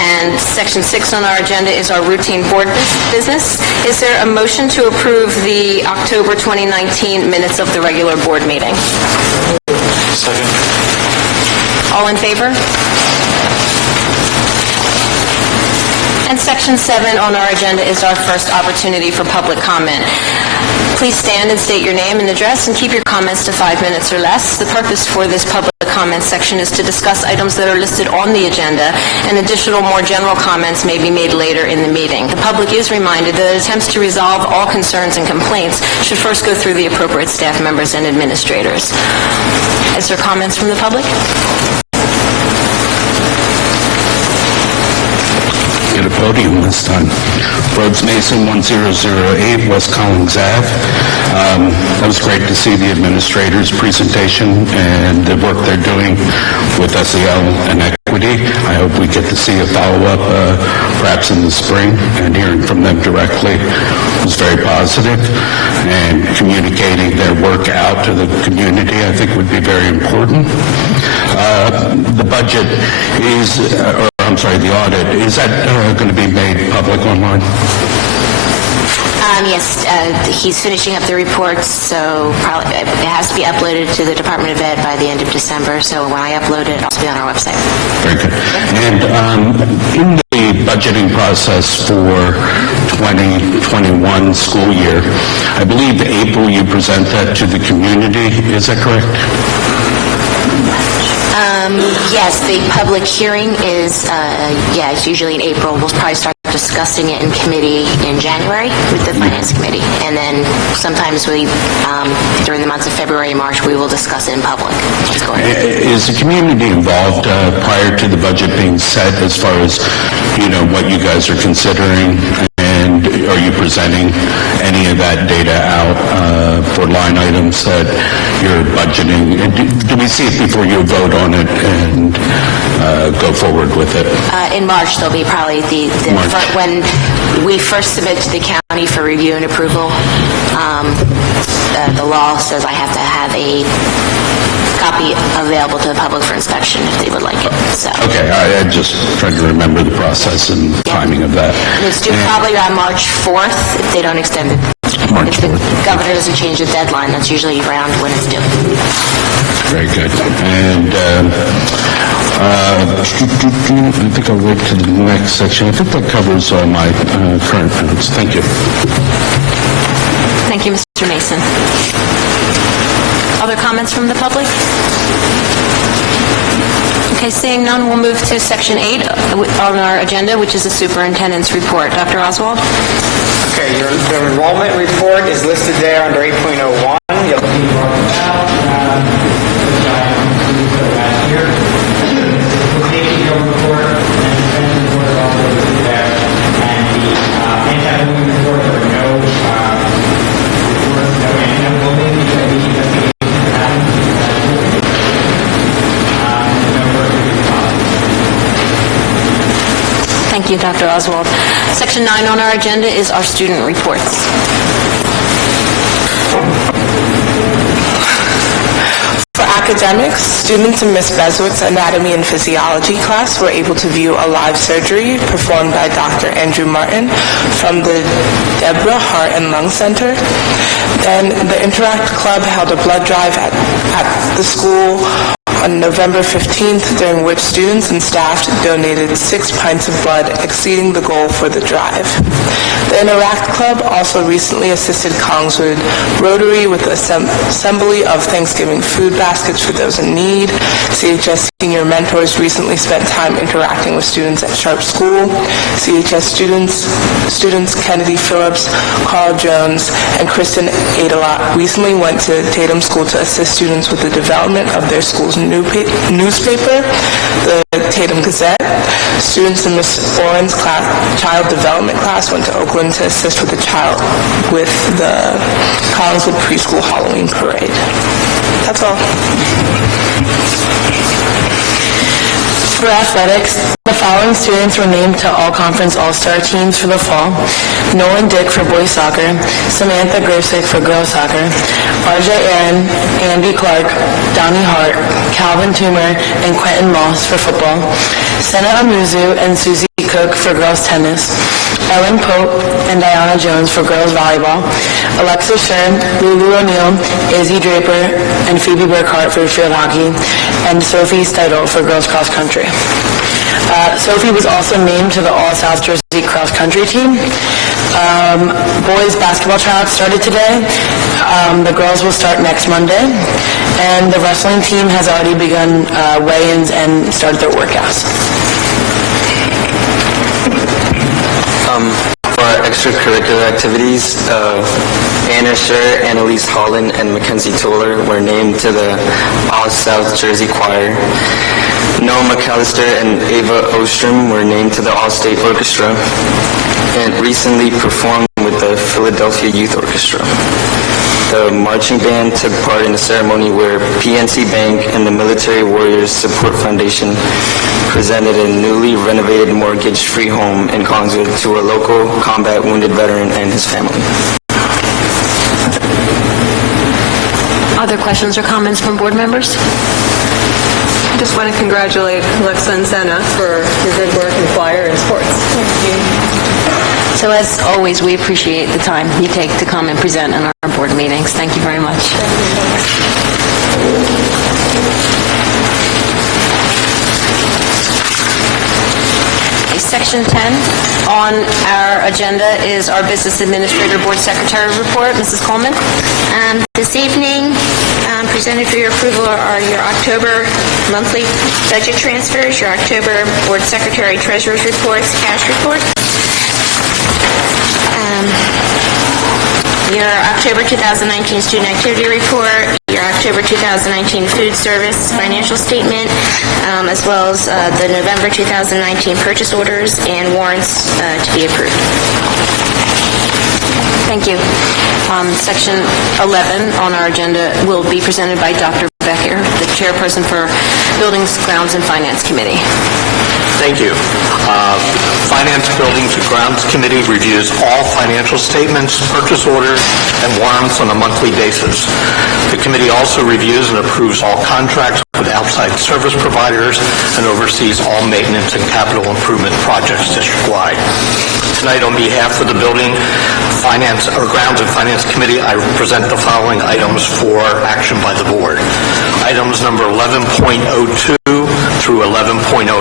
And Section 6 on our agenda is our routine board business. Is there a motion to approve the October 2019 minutes of the regular board meeting? Second. All in favor? And Section 7 on our agenda is our first opportunity for public comment. Please stand and state your name and address and keep your comments to 5 minutes or less. The purpose for this public comment section is to discuss items that are listed on the agenda, and additional more general comments may be made later in the meeting. The public is reminded that attempts to resolve all concerns and complaints should first go through the appropriate staff members and administrators. Is there comments from the public? Get a podium this time. Rhodes Mason, 1008, West Collings Ave. That was great to see the administrators' presentation and the work they're doing with SEL and equity. I hope we get to see a follow-up perhaps in the spring, and hearing from them directly was very positive. And communicating their work out to the community, I think, would be very important. The budget is, the audit, is that going to be made public online? Yes, he's finishing up the reports, so probably it has to be uploaded to the Department of Ed by the end of December, so when I upload it, it'll also be on our website. Very good. And in the budgeting process for 2021 school year, I believe April you present that to the community, is that correct? Yes, the public hearing is, it's usually in April. We'll probably start discussing it in committee in January with the Finance Committee. And then sometimes during the months of February and March, we will discuss it in public. Is the community involved prior to the budget being set as far as, what you guys are considering? And are you presenting any of that data out for line items that you're budgeting? Do we see it before you vote on it and go forward with it? In March, there'll be probably when we first submit to the county for review and approval. The law says I have to have a copy available to the public for inspection if they would like it. So. Okay, I just tried to remember the process and timing of that. And it's due probably on March 4th if they don't extend it. March 4th. If the governor doesn't change the deadline, that's usually around when it's due. Very good. And I think I'll wait to the next section. I think that covers all my current notes. Thank you. Thank you, Mr. Mason. Other comments from the public? Okay, seeing none, we'll move to Section 8 on our agenda, which is the superintendent's report. Dr. Oswald? Okay, your enrollment report is listed there under 8.01. You'll see Thank you, Dr. Oswald. Section 9 on our agenda is our student reports. For academics, students in Ms. Beswick's Anatomy and Physiology class were able to view a live surgery performed by Dr. Andrew Martin from the Deborah Heart and Lung Center. Then the Interact Club held a blood drive at the school on November 15th, during which students and staff donated 6 pints of blood, exceeding the goal for the drive. The Interact Club also recently assisted Collingswood Rotary with the assembly of Thanksgiving food baskets for those in need. CHS Senior Mentors recently spent time interacting with students at Sharp School. CHS students Kennedy Phillips, Carl Jones, and Kristen Adelot recently went to Tatum School to assist students with the development of their school's newspaper, the Tatum Gazette. Students in Ms. Oren's child development class went to Oakland to assist with the Collingswood Preschool Halloween Parade. That's all. For athletics, the following students were named to all-conference all-star teams for the fall: Nolan Dick for boys soccer, Samantha Grosick for girls soccer, RJ Aaron, Andy Clark, Donnie Hart, Calvin Toomer, and Quentin Moss for football, Senna Amuzu and Susie Cook for girls tennis, Ellen Pope and Diana Jones for girls volleyball, Alexa Stern, Lulu O'Neill, Izzy Draper, and Phoebe Burkhart for field hockey, and Sophie Steidel for girls cross country. Sophie was also named to the All-South Jersey cross country team. Boys basketball tryouts started today. The girls will start next Monday. And the wrestling team has already begun weigh-ins and started their workouts. For our extracurricular activities, Anna Scher, Annalise Holland, and Mackenzie Toller were named to the All-South Jersey Choir. Noah McAllister and Ava Ostrom were named to the All-State Orchestra and recently performed with the Philadelphia Youth Orchestra. The marching band took part in a ceremony where PNC Bank and the Military Warriors Support Foundation presented a newly renovated mortgage-free home in Collingswood to a local combat wounded veteran and his family. Other questions or comments from board members? I just want to congratulate Alexa and Senna for your good work in choir and sports. So as always, we appreciate the time you take to come and present in our board meetings. Thank you very much. Section 10 on our agenda is our Business Administrator Board Secretary report. Mrs. Coleman? This evening, presented for your approval are your October monthly budget transfers, your October Board Secretary Treasurer's reports, cash report, your October 2019 student activity report, your October 2019 food service financial statement, as well as the November 2019 purchase orders and warrants to be approved. Thank you. Section 11 on our agenda will be presented by Dr. Becker, the chairperson for Buildings, Grounds, and Finance Committee. Thank you. Finance, Buildings, and Grounds Committee reviews all financial statements, purchase orders, and warrants on a monthly basis. The committee also reviews and approves all contracts with outside service providers and oversees all maintenance and capital improvement projects district-wide. Tonight, on behalf of the Building, Finance, or Grounds and Finance Committee, I present the following items for action by the board. Items number 11.02 through 11.09.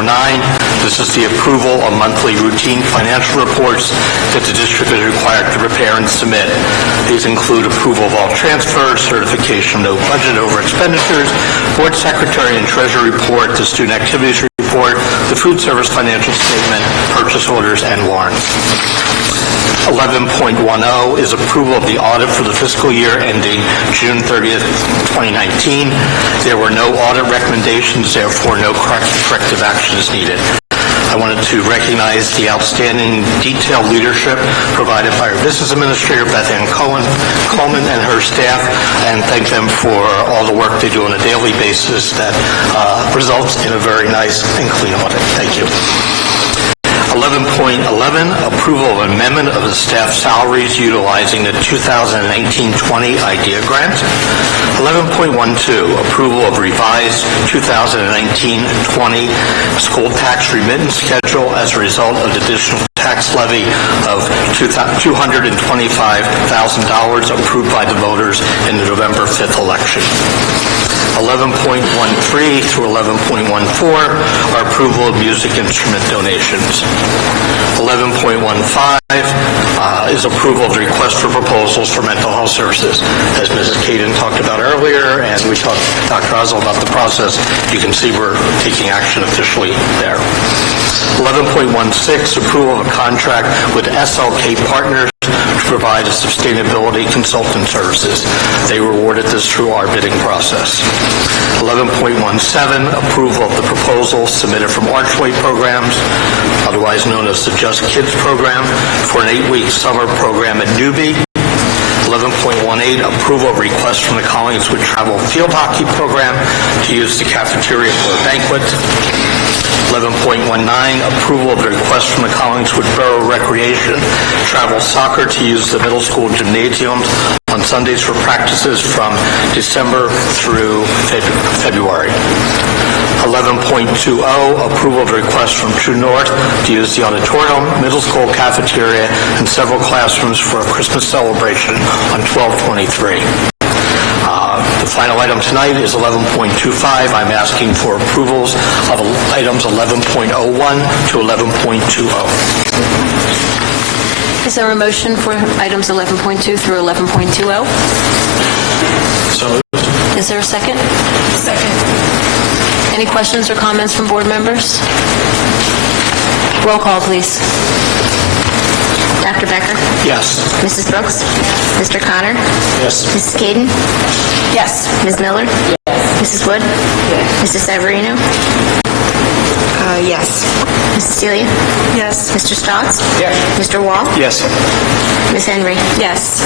This is the approval of monthly routine financial reports that the district is required to prepare and submit. These include approval of all transfers, certification of no budget over expenditures, board secretary and treasurer report, the student activities report, the food service financial statement, purchase orders, and warrants. 11.10 is approval of the audit for the fiscal year ending June 30th, 2019. There were no audit recommendations, therefore no corrective action is needed. I wanted to recognize the outstanding detailed leadership provided by our business administrator, Beth Ann Coleman, and her staff, and thank them for all the work they do on a daily basis that results in a very nice and clean audit. Thank you. 11.11, approval of amendment of the staff salaries utilizing the 2019-20 IDEA grant. 11.12, approval of revised 2019-20 school tax remittance schedule as a result of the additional tax levy of $225,000 approved by the voters in the November 5th election. 11.13 through 11.14 are approval of music instrument donations. 11.15 is approval of the request for proposals for mental health services. As Mrs. Caden talked about earlier, and we talked to Dr. Oswald about the process, you can see we're taking action officially there. 11.16, approval of a contract with SLK Partners to provide a sustainability consultant services. They were awarded this through our bidding process. 11.17, approval of the proposal submitted from Archway Programs, otherwise known as the Just Kids program, for an 8-week summer program at Newby. 11.18, approval of request from the Collingswood Travel Field Hockey Program to use the cafeteria for a banquet. 11.19, approval of the request from the Collingswood Borough Recreation Travel Soccer to use the middle school gymnasiums on Sundays for practices from December through February. 11.20, approval of the request from True North to use the auditorium, middle school cafeteria, and several classrooms for a Christmas celebration on 12/23. The final item tonight is 11.25. I'm asking for approvals of items 11.01 to 11.20. Is there a motion for items 11.2 through 11.20? So moved. Is there a second? Second. Any questions or comments from board members? Roll call, please. Dr. Becker? Yes. Mrs. Brooks? Mr. Connor? Yes. Mrs. Caden? Yes. Ms. Miller? Yes. Mrs. Wood? Yes. Mrs. Severino? Yes. Mrs. Celia? Yes. Mr. Stotts? Yes. Mr. Wall? Yes. Ms. Henry? Yes.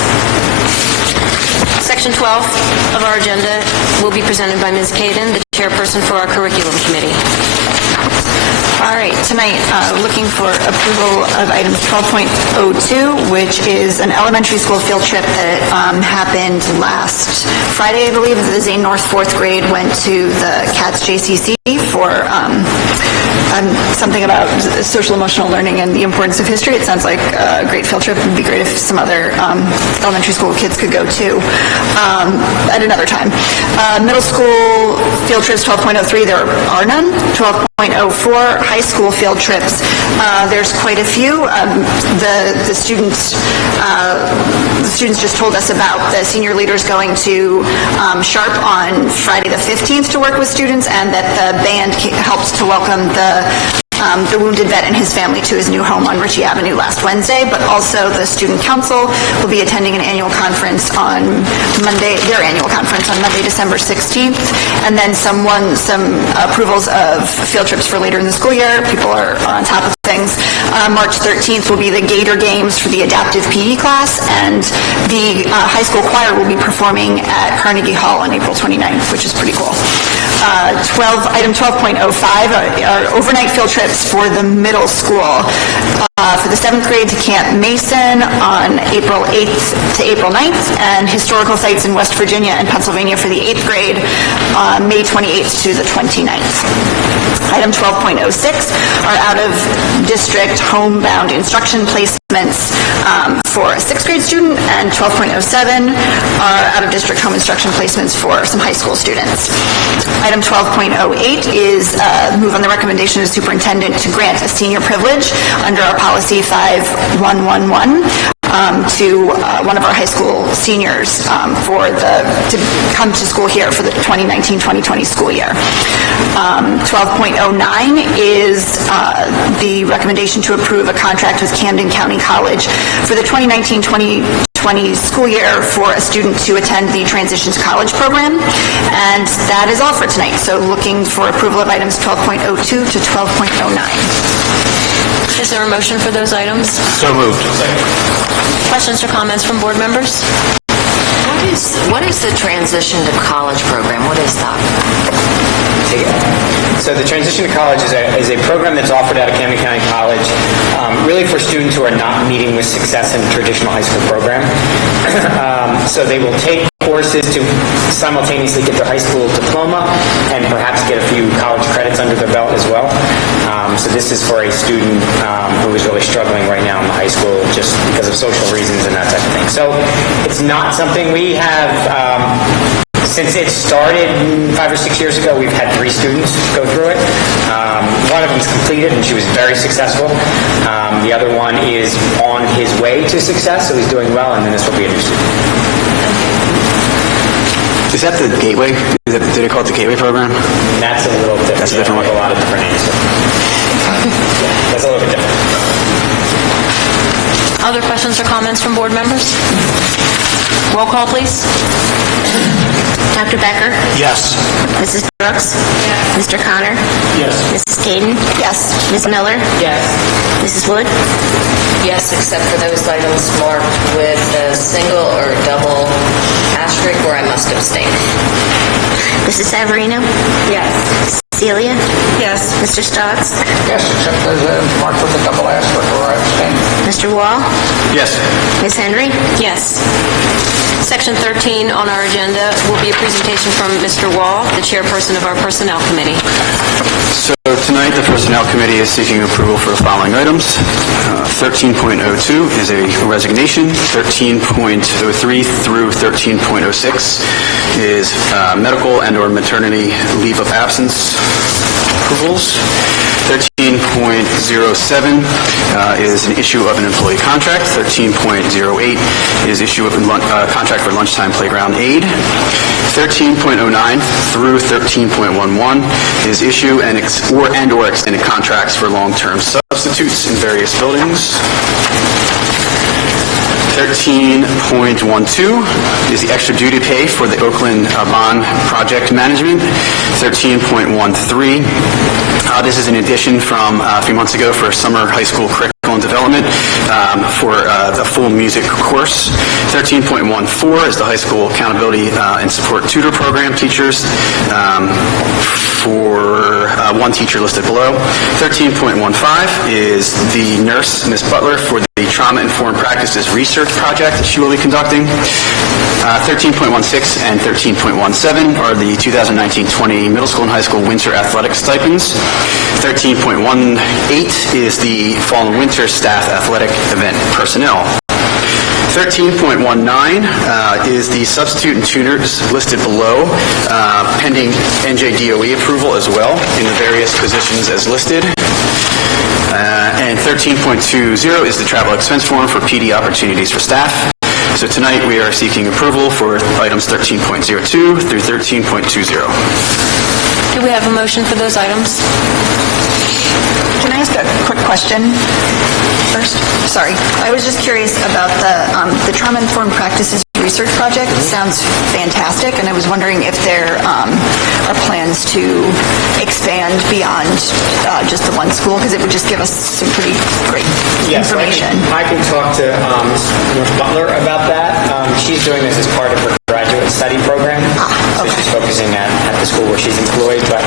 Section 12 of our agenda will be presented by Ms. Caden, the chairperson for our curriculum committee. All right, tonight, looking for approval of items 12.02, which is an elementary school field trip that happened last Friday, I believe. The Zane North 4th grade went to the CATS JCC for something about social emotional learning and the importance of history. It sounds like a great field trip. It would be great if some other elementary school kids could go too at another time. Middle school field trips 12.03, there are none. 12.04, high school field trips. There's quite a few. The students just told us about the senior leaders going to Sharp on Friday the 15th to work with students, and that the band helped to welcome the wounded vet and his family to his new home on Ritchie Avenue last Wednesday, but also the Student Council will be attending an annual conference on Monday, their annual conference on Monday, December 16th, and then some approvals of field trips for later in the school year. People are on top of things. March 13th will be the Gator Games for the adaptive PE class, and the high school choir will be performing at Carnegie Hall on April 29th, which is pretty cool. Item 12.05 are overnight field trips for the middle school. For the 7th grade to Camp Mason on April 8th to April 9th, and historical sites in West Virginia and Pennsylvania for the 8th grade on May 28th to the 29th. Item 12.06 are out-of-district homebound instruction placements for a 6th grade student, and 12.07 are out-of-district home instruction placements for some high school students. Item 12.08 is move on the recommendation of the superintendent to grant a senior privilege under our policy 5111 to one of our high school seniors to come to school here for the 2019-2020 school year. 12.09 is the recommendation to approve a contract with Camden County College for the 2019-2020 school year for a student to attend the Transition to College program. And that is all for tonight. So looking for approval of items 12.02 to 12.09. Is there a motion for those items? So moved. Questions or comments from board members? What is the Transition to College program? What is that? So the Transition to College is a program that's offered out of Camden County College, really for students who are not meeting with success in a traditional high school program. So they will take courses to simultaneously get their high school diploma and perhaps get a few college credits under their belt as well. So this is for a student who is really struggling right now in the high school just because of social reasons and that type of thing. So it's not something we have... Since it started 5 or 6 years ago, we've had 3 students go through it. One of them's completed, and she was very successful. The other one is on his way to success, so he's doing well, and then this will be a new student. Is that the Gateway? Do they call it the Gateway program? That's a little different. That's a different one? A lot of different names. That's a little bit different. Other questions or comments from board members? Roll call, please. Dr. Becker? Yes. Mrs. Brooks? Yes. Mr. Connor? Yes. Mrs. Caden? Yes. Ms. Miller? Yes. Mrs. Wood? Yes, except for those items marked with a single or double asterisk where I must abstain. Mrs. Severino? Yes. Cecilia? Yes. Mr. Stotts? Yes, except as marked with a double asterisk where I abstain. Mr. Wall? Yes. Ms. Henry? Yes. Section 13 on our agenda will be a presentation from Mr. Wall, the chairperson of our Personnel Committee. So tonight, the Personnel Committee is seeking approval for the following items. 13.02 is a resignation. 13.03 through 13.06 is medical and/or maternity leave of absence approvals. 13.07 is an issue of an employee contract. 13.08 is issue of a contract for lunchtime playground aid. 13.09 through 13.11 is issue and/or extended contracts for long-term substitutes in various buildings. 13.12 is the extra duty pay for the Oakland Bond Project Management. 13.13, this is an addition from a few months ago for summer high school curriculum development for the full music course. 13.14 is the high school accountability and support tutor program teachers for one teacher listed below. 13.15 is the nurse, Ms. Butler, for the Trauma-Informed Practices Research Project that she will be conducting. 13.16 and 13.17 are the 2019-20 middle school and high school winter athletic stipends. 13.18 is the fall and winter staff athletic event personnel. 13.19 is the substitute and tuners listed below, pending NJDOE approval as well in the various positions as listed. And 13.20 is the travel expense form for PD opportunities for staff. So tonight we are seeking approval for items 13.02 through 13.20. Do we have a motion for those items? Can I ask a quick question first? Sorry. I was just curious about the Trauma-Informed Practices Research Project. It sounds fantastic, and I was wondering if there are plans to expand beyond just the one school, because it would just give us some pretty great information. I can talk to Ms. Butler about that. She's doing this as part of her graduate study program. So she's focusing at the school where she's employed. But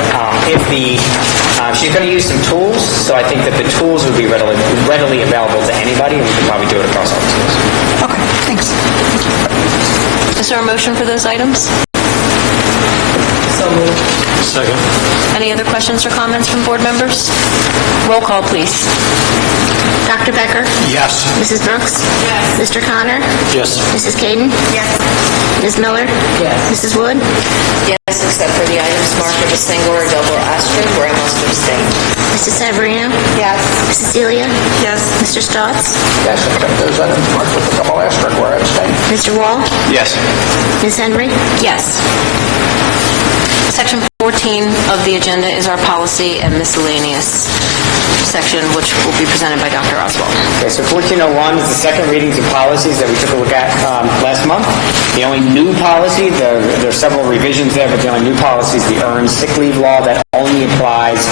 she's going to use some tools, so I think that the tools would be readily available to anybody, and we could probably do it across all the schools. Okay, thanks. Is there a motion for those items? So moved. Second. Any other questions or comments from board members? Roll call, please. Dr. Becker? Yes. Mrs. Brooks? Yes. Mr. Connor? Yes. Mrs. Caden? Yes. Ms. Miller? Yes. Mrs. Wood? Yes, except for the items marked with a single or double asterisk where I must abstain. Mrs. Severino? Yes. Cecilia? Yes. Mr. Stotts? Yes, except those items marked with a double asterisk where I abstain. Mr. Wall? Yes. Ms. Henry? Yes. Section 14 of the agenda is our policy and miscellaneous section, which will be presented by Dr. Oswald. Okay, so 1401 is the second readings of policies that we took a look at last month. The only new policy, there are several revisions there, but the only new policy is the earned sick leave law that only applies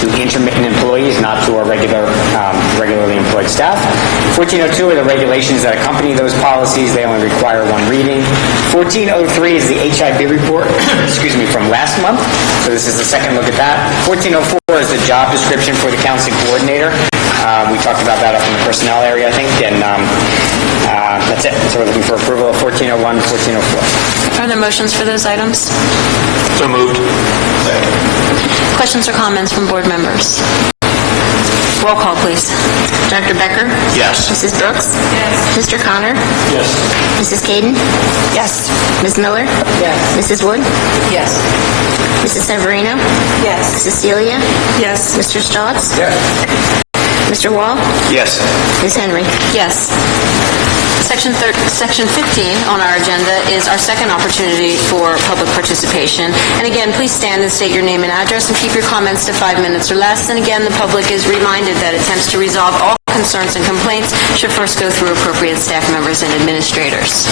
to intermittent employees, not to our regularly employed staff. 1402 are the regulations that accompany those policies. They only require one reading. 1403 is the HIB report, from last month. So this is the second look at that. 1404 is the job description for the counseling coordinator. We talked about that up in the personnel area, I think, and that's it. So we're looking for approval of 1401, 1404. Are there motions for those items? So moved. Questions or comments from board members? Roll call, please. Dr. Becker? Yes. Mrs. Brooks? Yes. Mr. Connor? Yes. Mrs. Caden? Yes. Ms. Miller? Yes. Mrs. Wood? Yes. Mrs. Severino? Yes. Cecilia? Yes. Mr. Stotts? Yes. Mr. Wall? Yes. Ms. Henry? Yes. Section 15 on our agenda is our second opportunity for public participation. And again, please stand and state your name and address and keep your comments to 5 minutes or less. And again, the public is reminded that attempts to resolve all concerns and complaints should first go through appropriate staff members and administrators.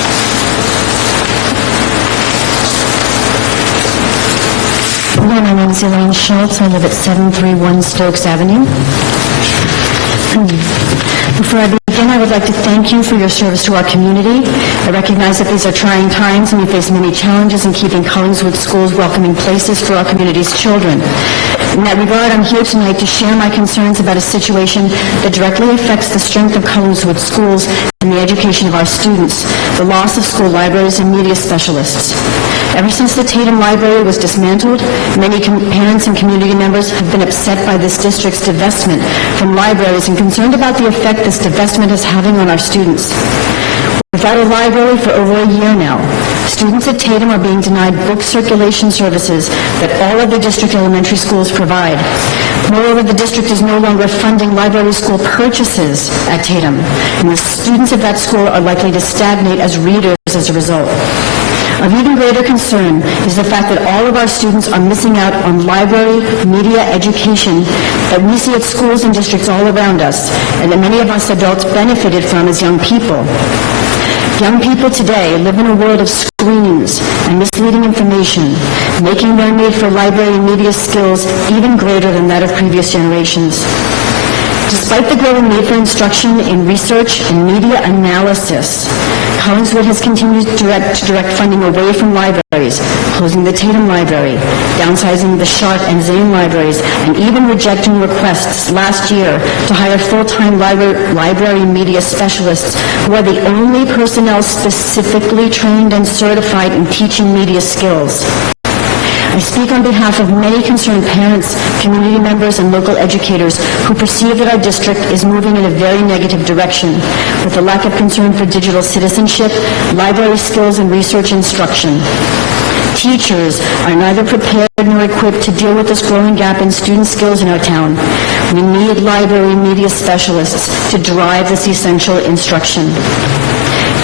Hello, my name is Elaine Schultz. I live at 731 Stokes Avenue. Before I begin, I would like to thank you for your service to our community. I recognize that these are trying times and we face many challenges in keeping Collingswood schools welcoming places for our community's children. In that regard, I'm here tonight to share my concerns about a situation that directly affects the strength of Collingswood schools and the education of our students, the loss of school libraries and media specialists. Ever since the Tatum Library was dismantled, many parents and community members have been upset by this district's divestment from libraries and concerned about the effect this divestment is having on our students. Without a library for over a year now, students at Tatum are being denied book circulation services that all of the district elementary schools provide. Moreover, the district is no longer funding library school purchases at Tatum, and the students of that school are likely to stagnate as readers as a result. Of even greater concern is the fact that all of our students are missing out on library media education that we see at schools and districts all around us, and that many of us adults benefited from as young people. Young people today live in a world of screens and misleading information, making their need for library and media skills even greater than that of previous generations. Despite the growing need for instruction in research and media analysis, Collingswood has continued to direct funding away from libraries, closing the Tatum Library, downsizing the Sharp and Zane libraries, and even rejecting requests last year to hire full-time library media specialists who are the only personnel specifically trained and certified in teaching media skills. I speak on behalf of many concerned parents, community members, and local educators who perceive that our district is moving in a very negative direction with a lack of concern for digital citizenship, library skills, and research instruction. Teachers are neither prepared nor equipped to deal with this growing gap in student skills in our town. We need library media specialists to drive this essential instruction.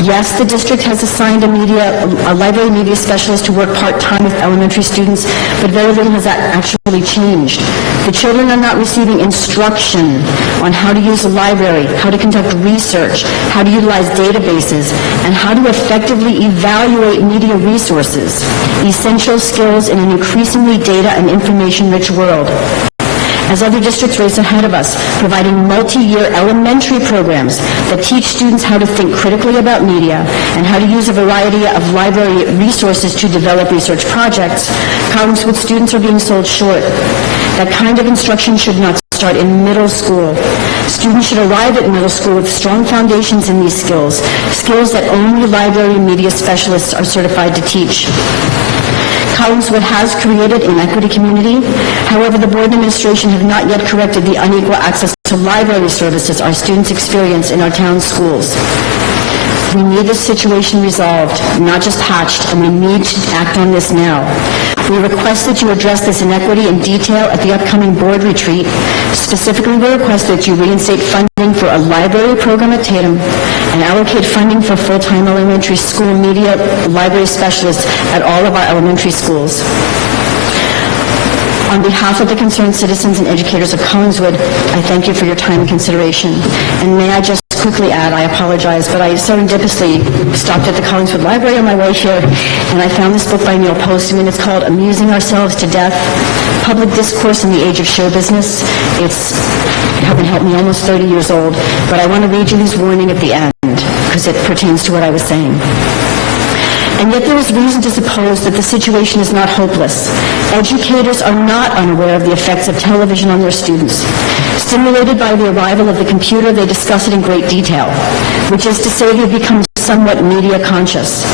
Yes, the district has assigned a library media specialist to work part-time with elementary students, but very little has actually changed. The children are not receiving instruction on how to use a library, how to conduct research, how to utilize databases, and how to effectively evaluate media resources, essential skills in an increasingly data and information-rich world. As other districts race ahead of us, providing multi-year elementary programs that teach students how to think critically about media and how to use a variety of library resources to develop research projects, Collingswood students are being sold short. That kind of instruction should not start in middle school. Students should arrive at middle school with strong foundations in these skills, skills that only library media specialists are certified to teach. Collingswood has created an equity community. However, the board and administration have not yet corrected the unequal access to library services our students experience in our town schools. We need this situation resolved, not just patched, and we need to act on this now. We request that you address this inequity in detail at the upcoming board retreat. Specifically, we request that you reinstate funding for a library program at Tatum and allocate funding for full-time elementary school media library specialists at all of our elementary schools. On behalf of the concerned citizens and educators of Collingswood, I thank you for your time and consideration. And may I just quickly add, I apologize, but I serendipitously stopped at the Collingswood Library on my way here, and I found this book by Neil Postman. It's called Amusing Ourselves to Death, Public Discourse in the Age of Show Business. It's been helped me almost 30 years old, but I want to read you his warning at the end, because it pertains to what I was saying. And yet there is reason to suppose that the situation is not hopeless. Educators are not unaware of the effects of television on their students. Stimulated by the arrival of the computer, they discuss it in great detail, which is to say they've become somewhat media conscious.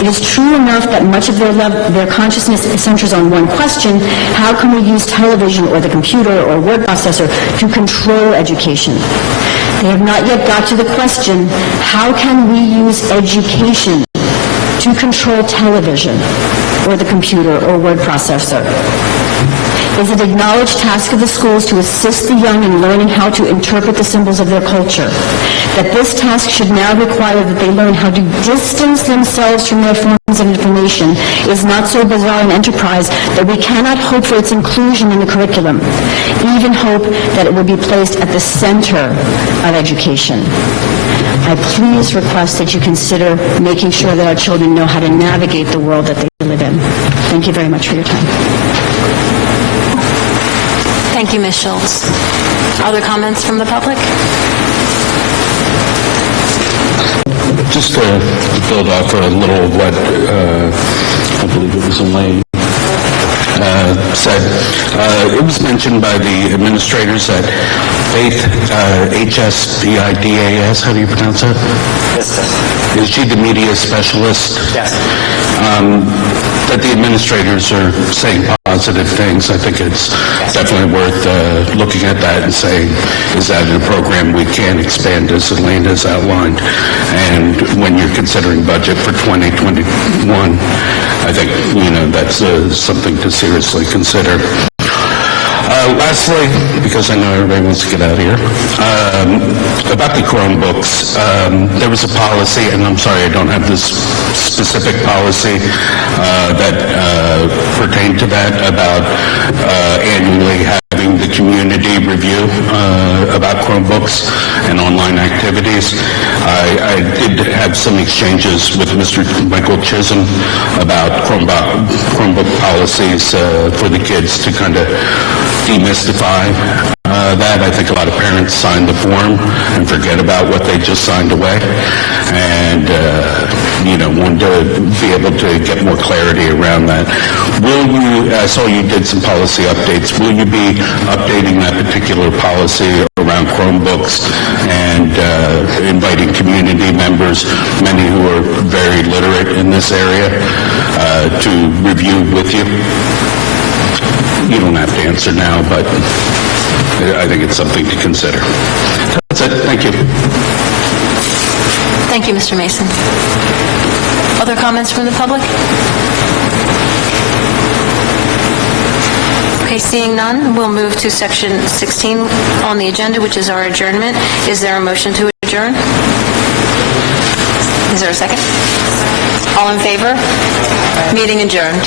It is true enough that much of their consciousness centers on one question: how can we use television or the computer or word processor to control education? They have not yet got to the question: how can we use education to control television or the computer or word processor? It is an acknowledged task of the schools to assist the young in learning how to interpret the symbols of their culture. That this task should now require that they learn how to distance themselves from their forms of information is not so bizarre an enterprise that we cannot hope for its inclusion in the curriculum, even hope that it will be placed at the center of education. I please request that you consider making sure that our children know how to navigate the world that they live in. Thank you very much for your time. Thank you, Ms. Schultz. Other comments from the public? Just to build off a little of what I believe it was Elaine said, it was mentioned by the administrators that Faith, HSVIDAS, how do you pronounce that? Is she the media specialist? Yes. That the administrators are saying positive things. I think it's definitely worth looking at that and saying, is that a program we can expand as Elaine has outlined? And when you're considering budget for 2021, I think, that's something to seriously consider. Lastly, because I know everybody wants to get out of here, about the Chromebooks, there was a policy, and I'm sorry I don't have this specific policy that pertained to that, about annually having the community review about Chromebooks and online activities. I did have some exchanges with Mr. Michael Chisholm about Chromebook policies for the kids to kind of demystify that. I think a lot of parents sign the form and forget about what they just signed away, and want to be able to get more clarity around that. Will you, I saw you did some policy updates, will you be updating that particular policy around Chromebooks and inviting community members, many who are very literate in this area, to review with you? You don't have to answer now, but I think it's something to consider. That's it. Thank you. Thank you, Mr. Mason. Other comments from the public? Okay, seeing none, we'll move to section 16 on the agenda, which is our adjournment. Is there a motion to adjourn? Is there a second? All in favor? Meeting adjourned.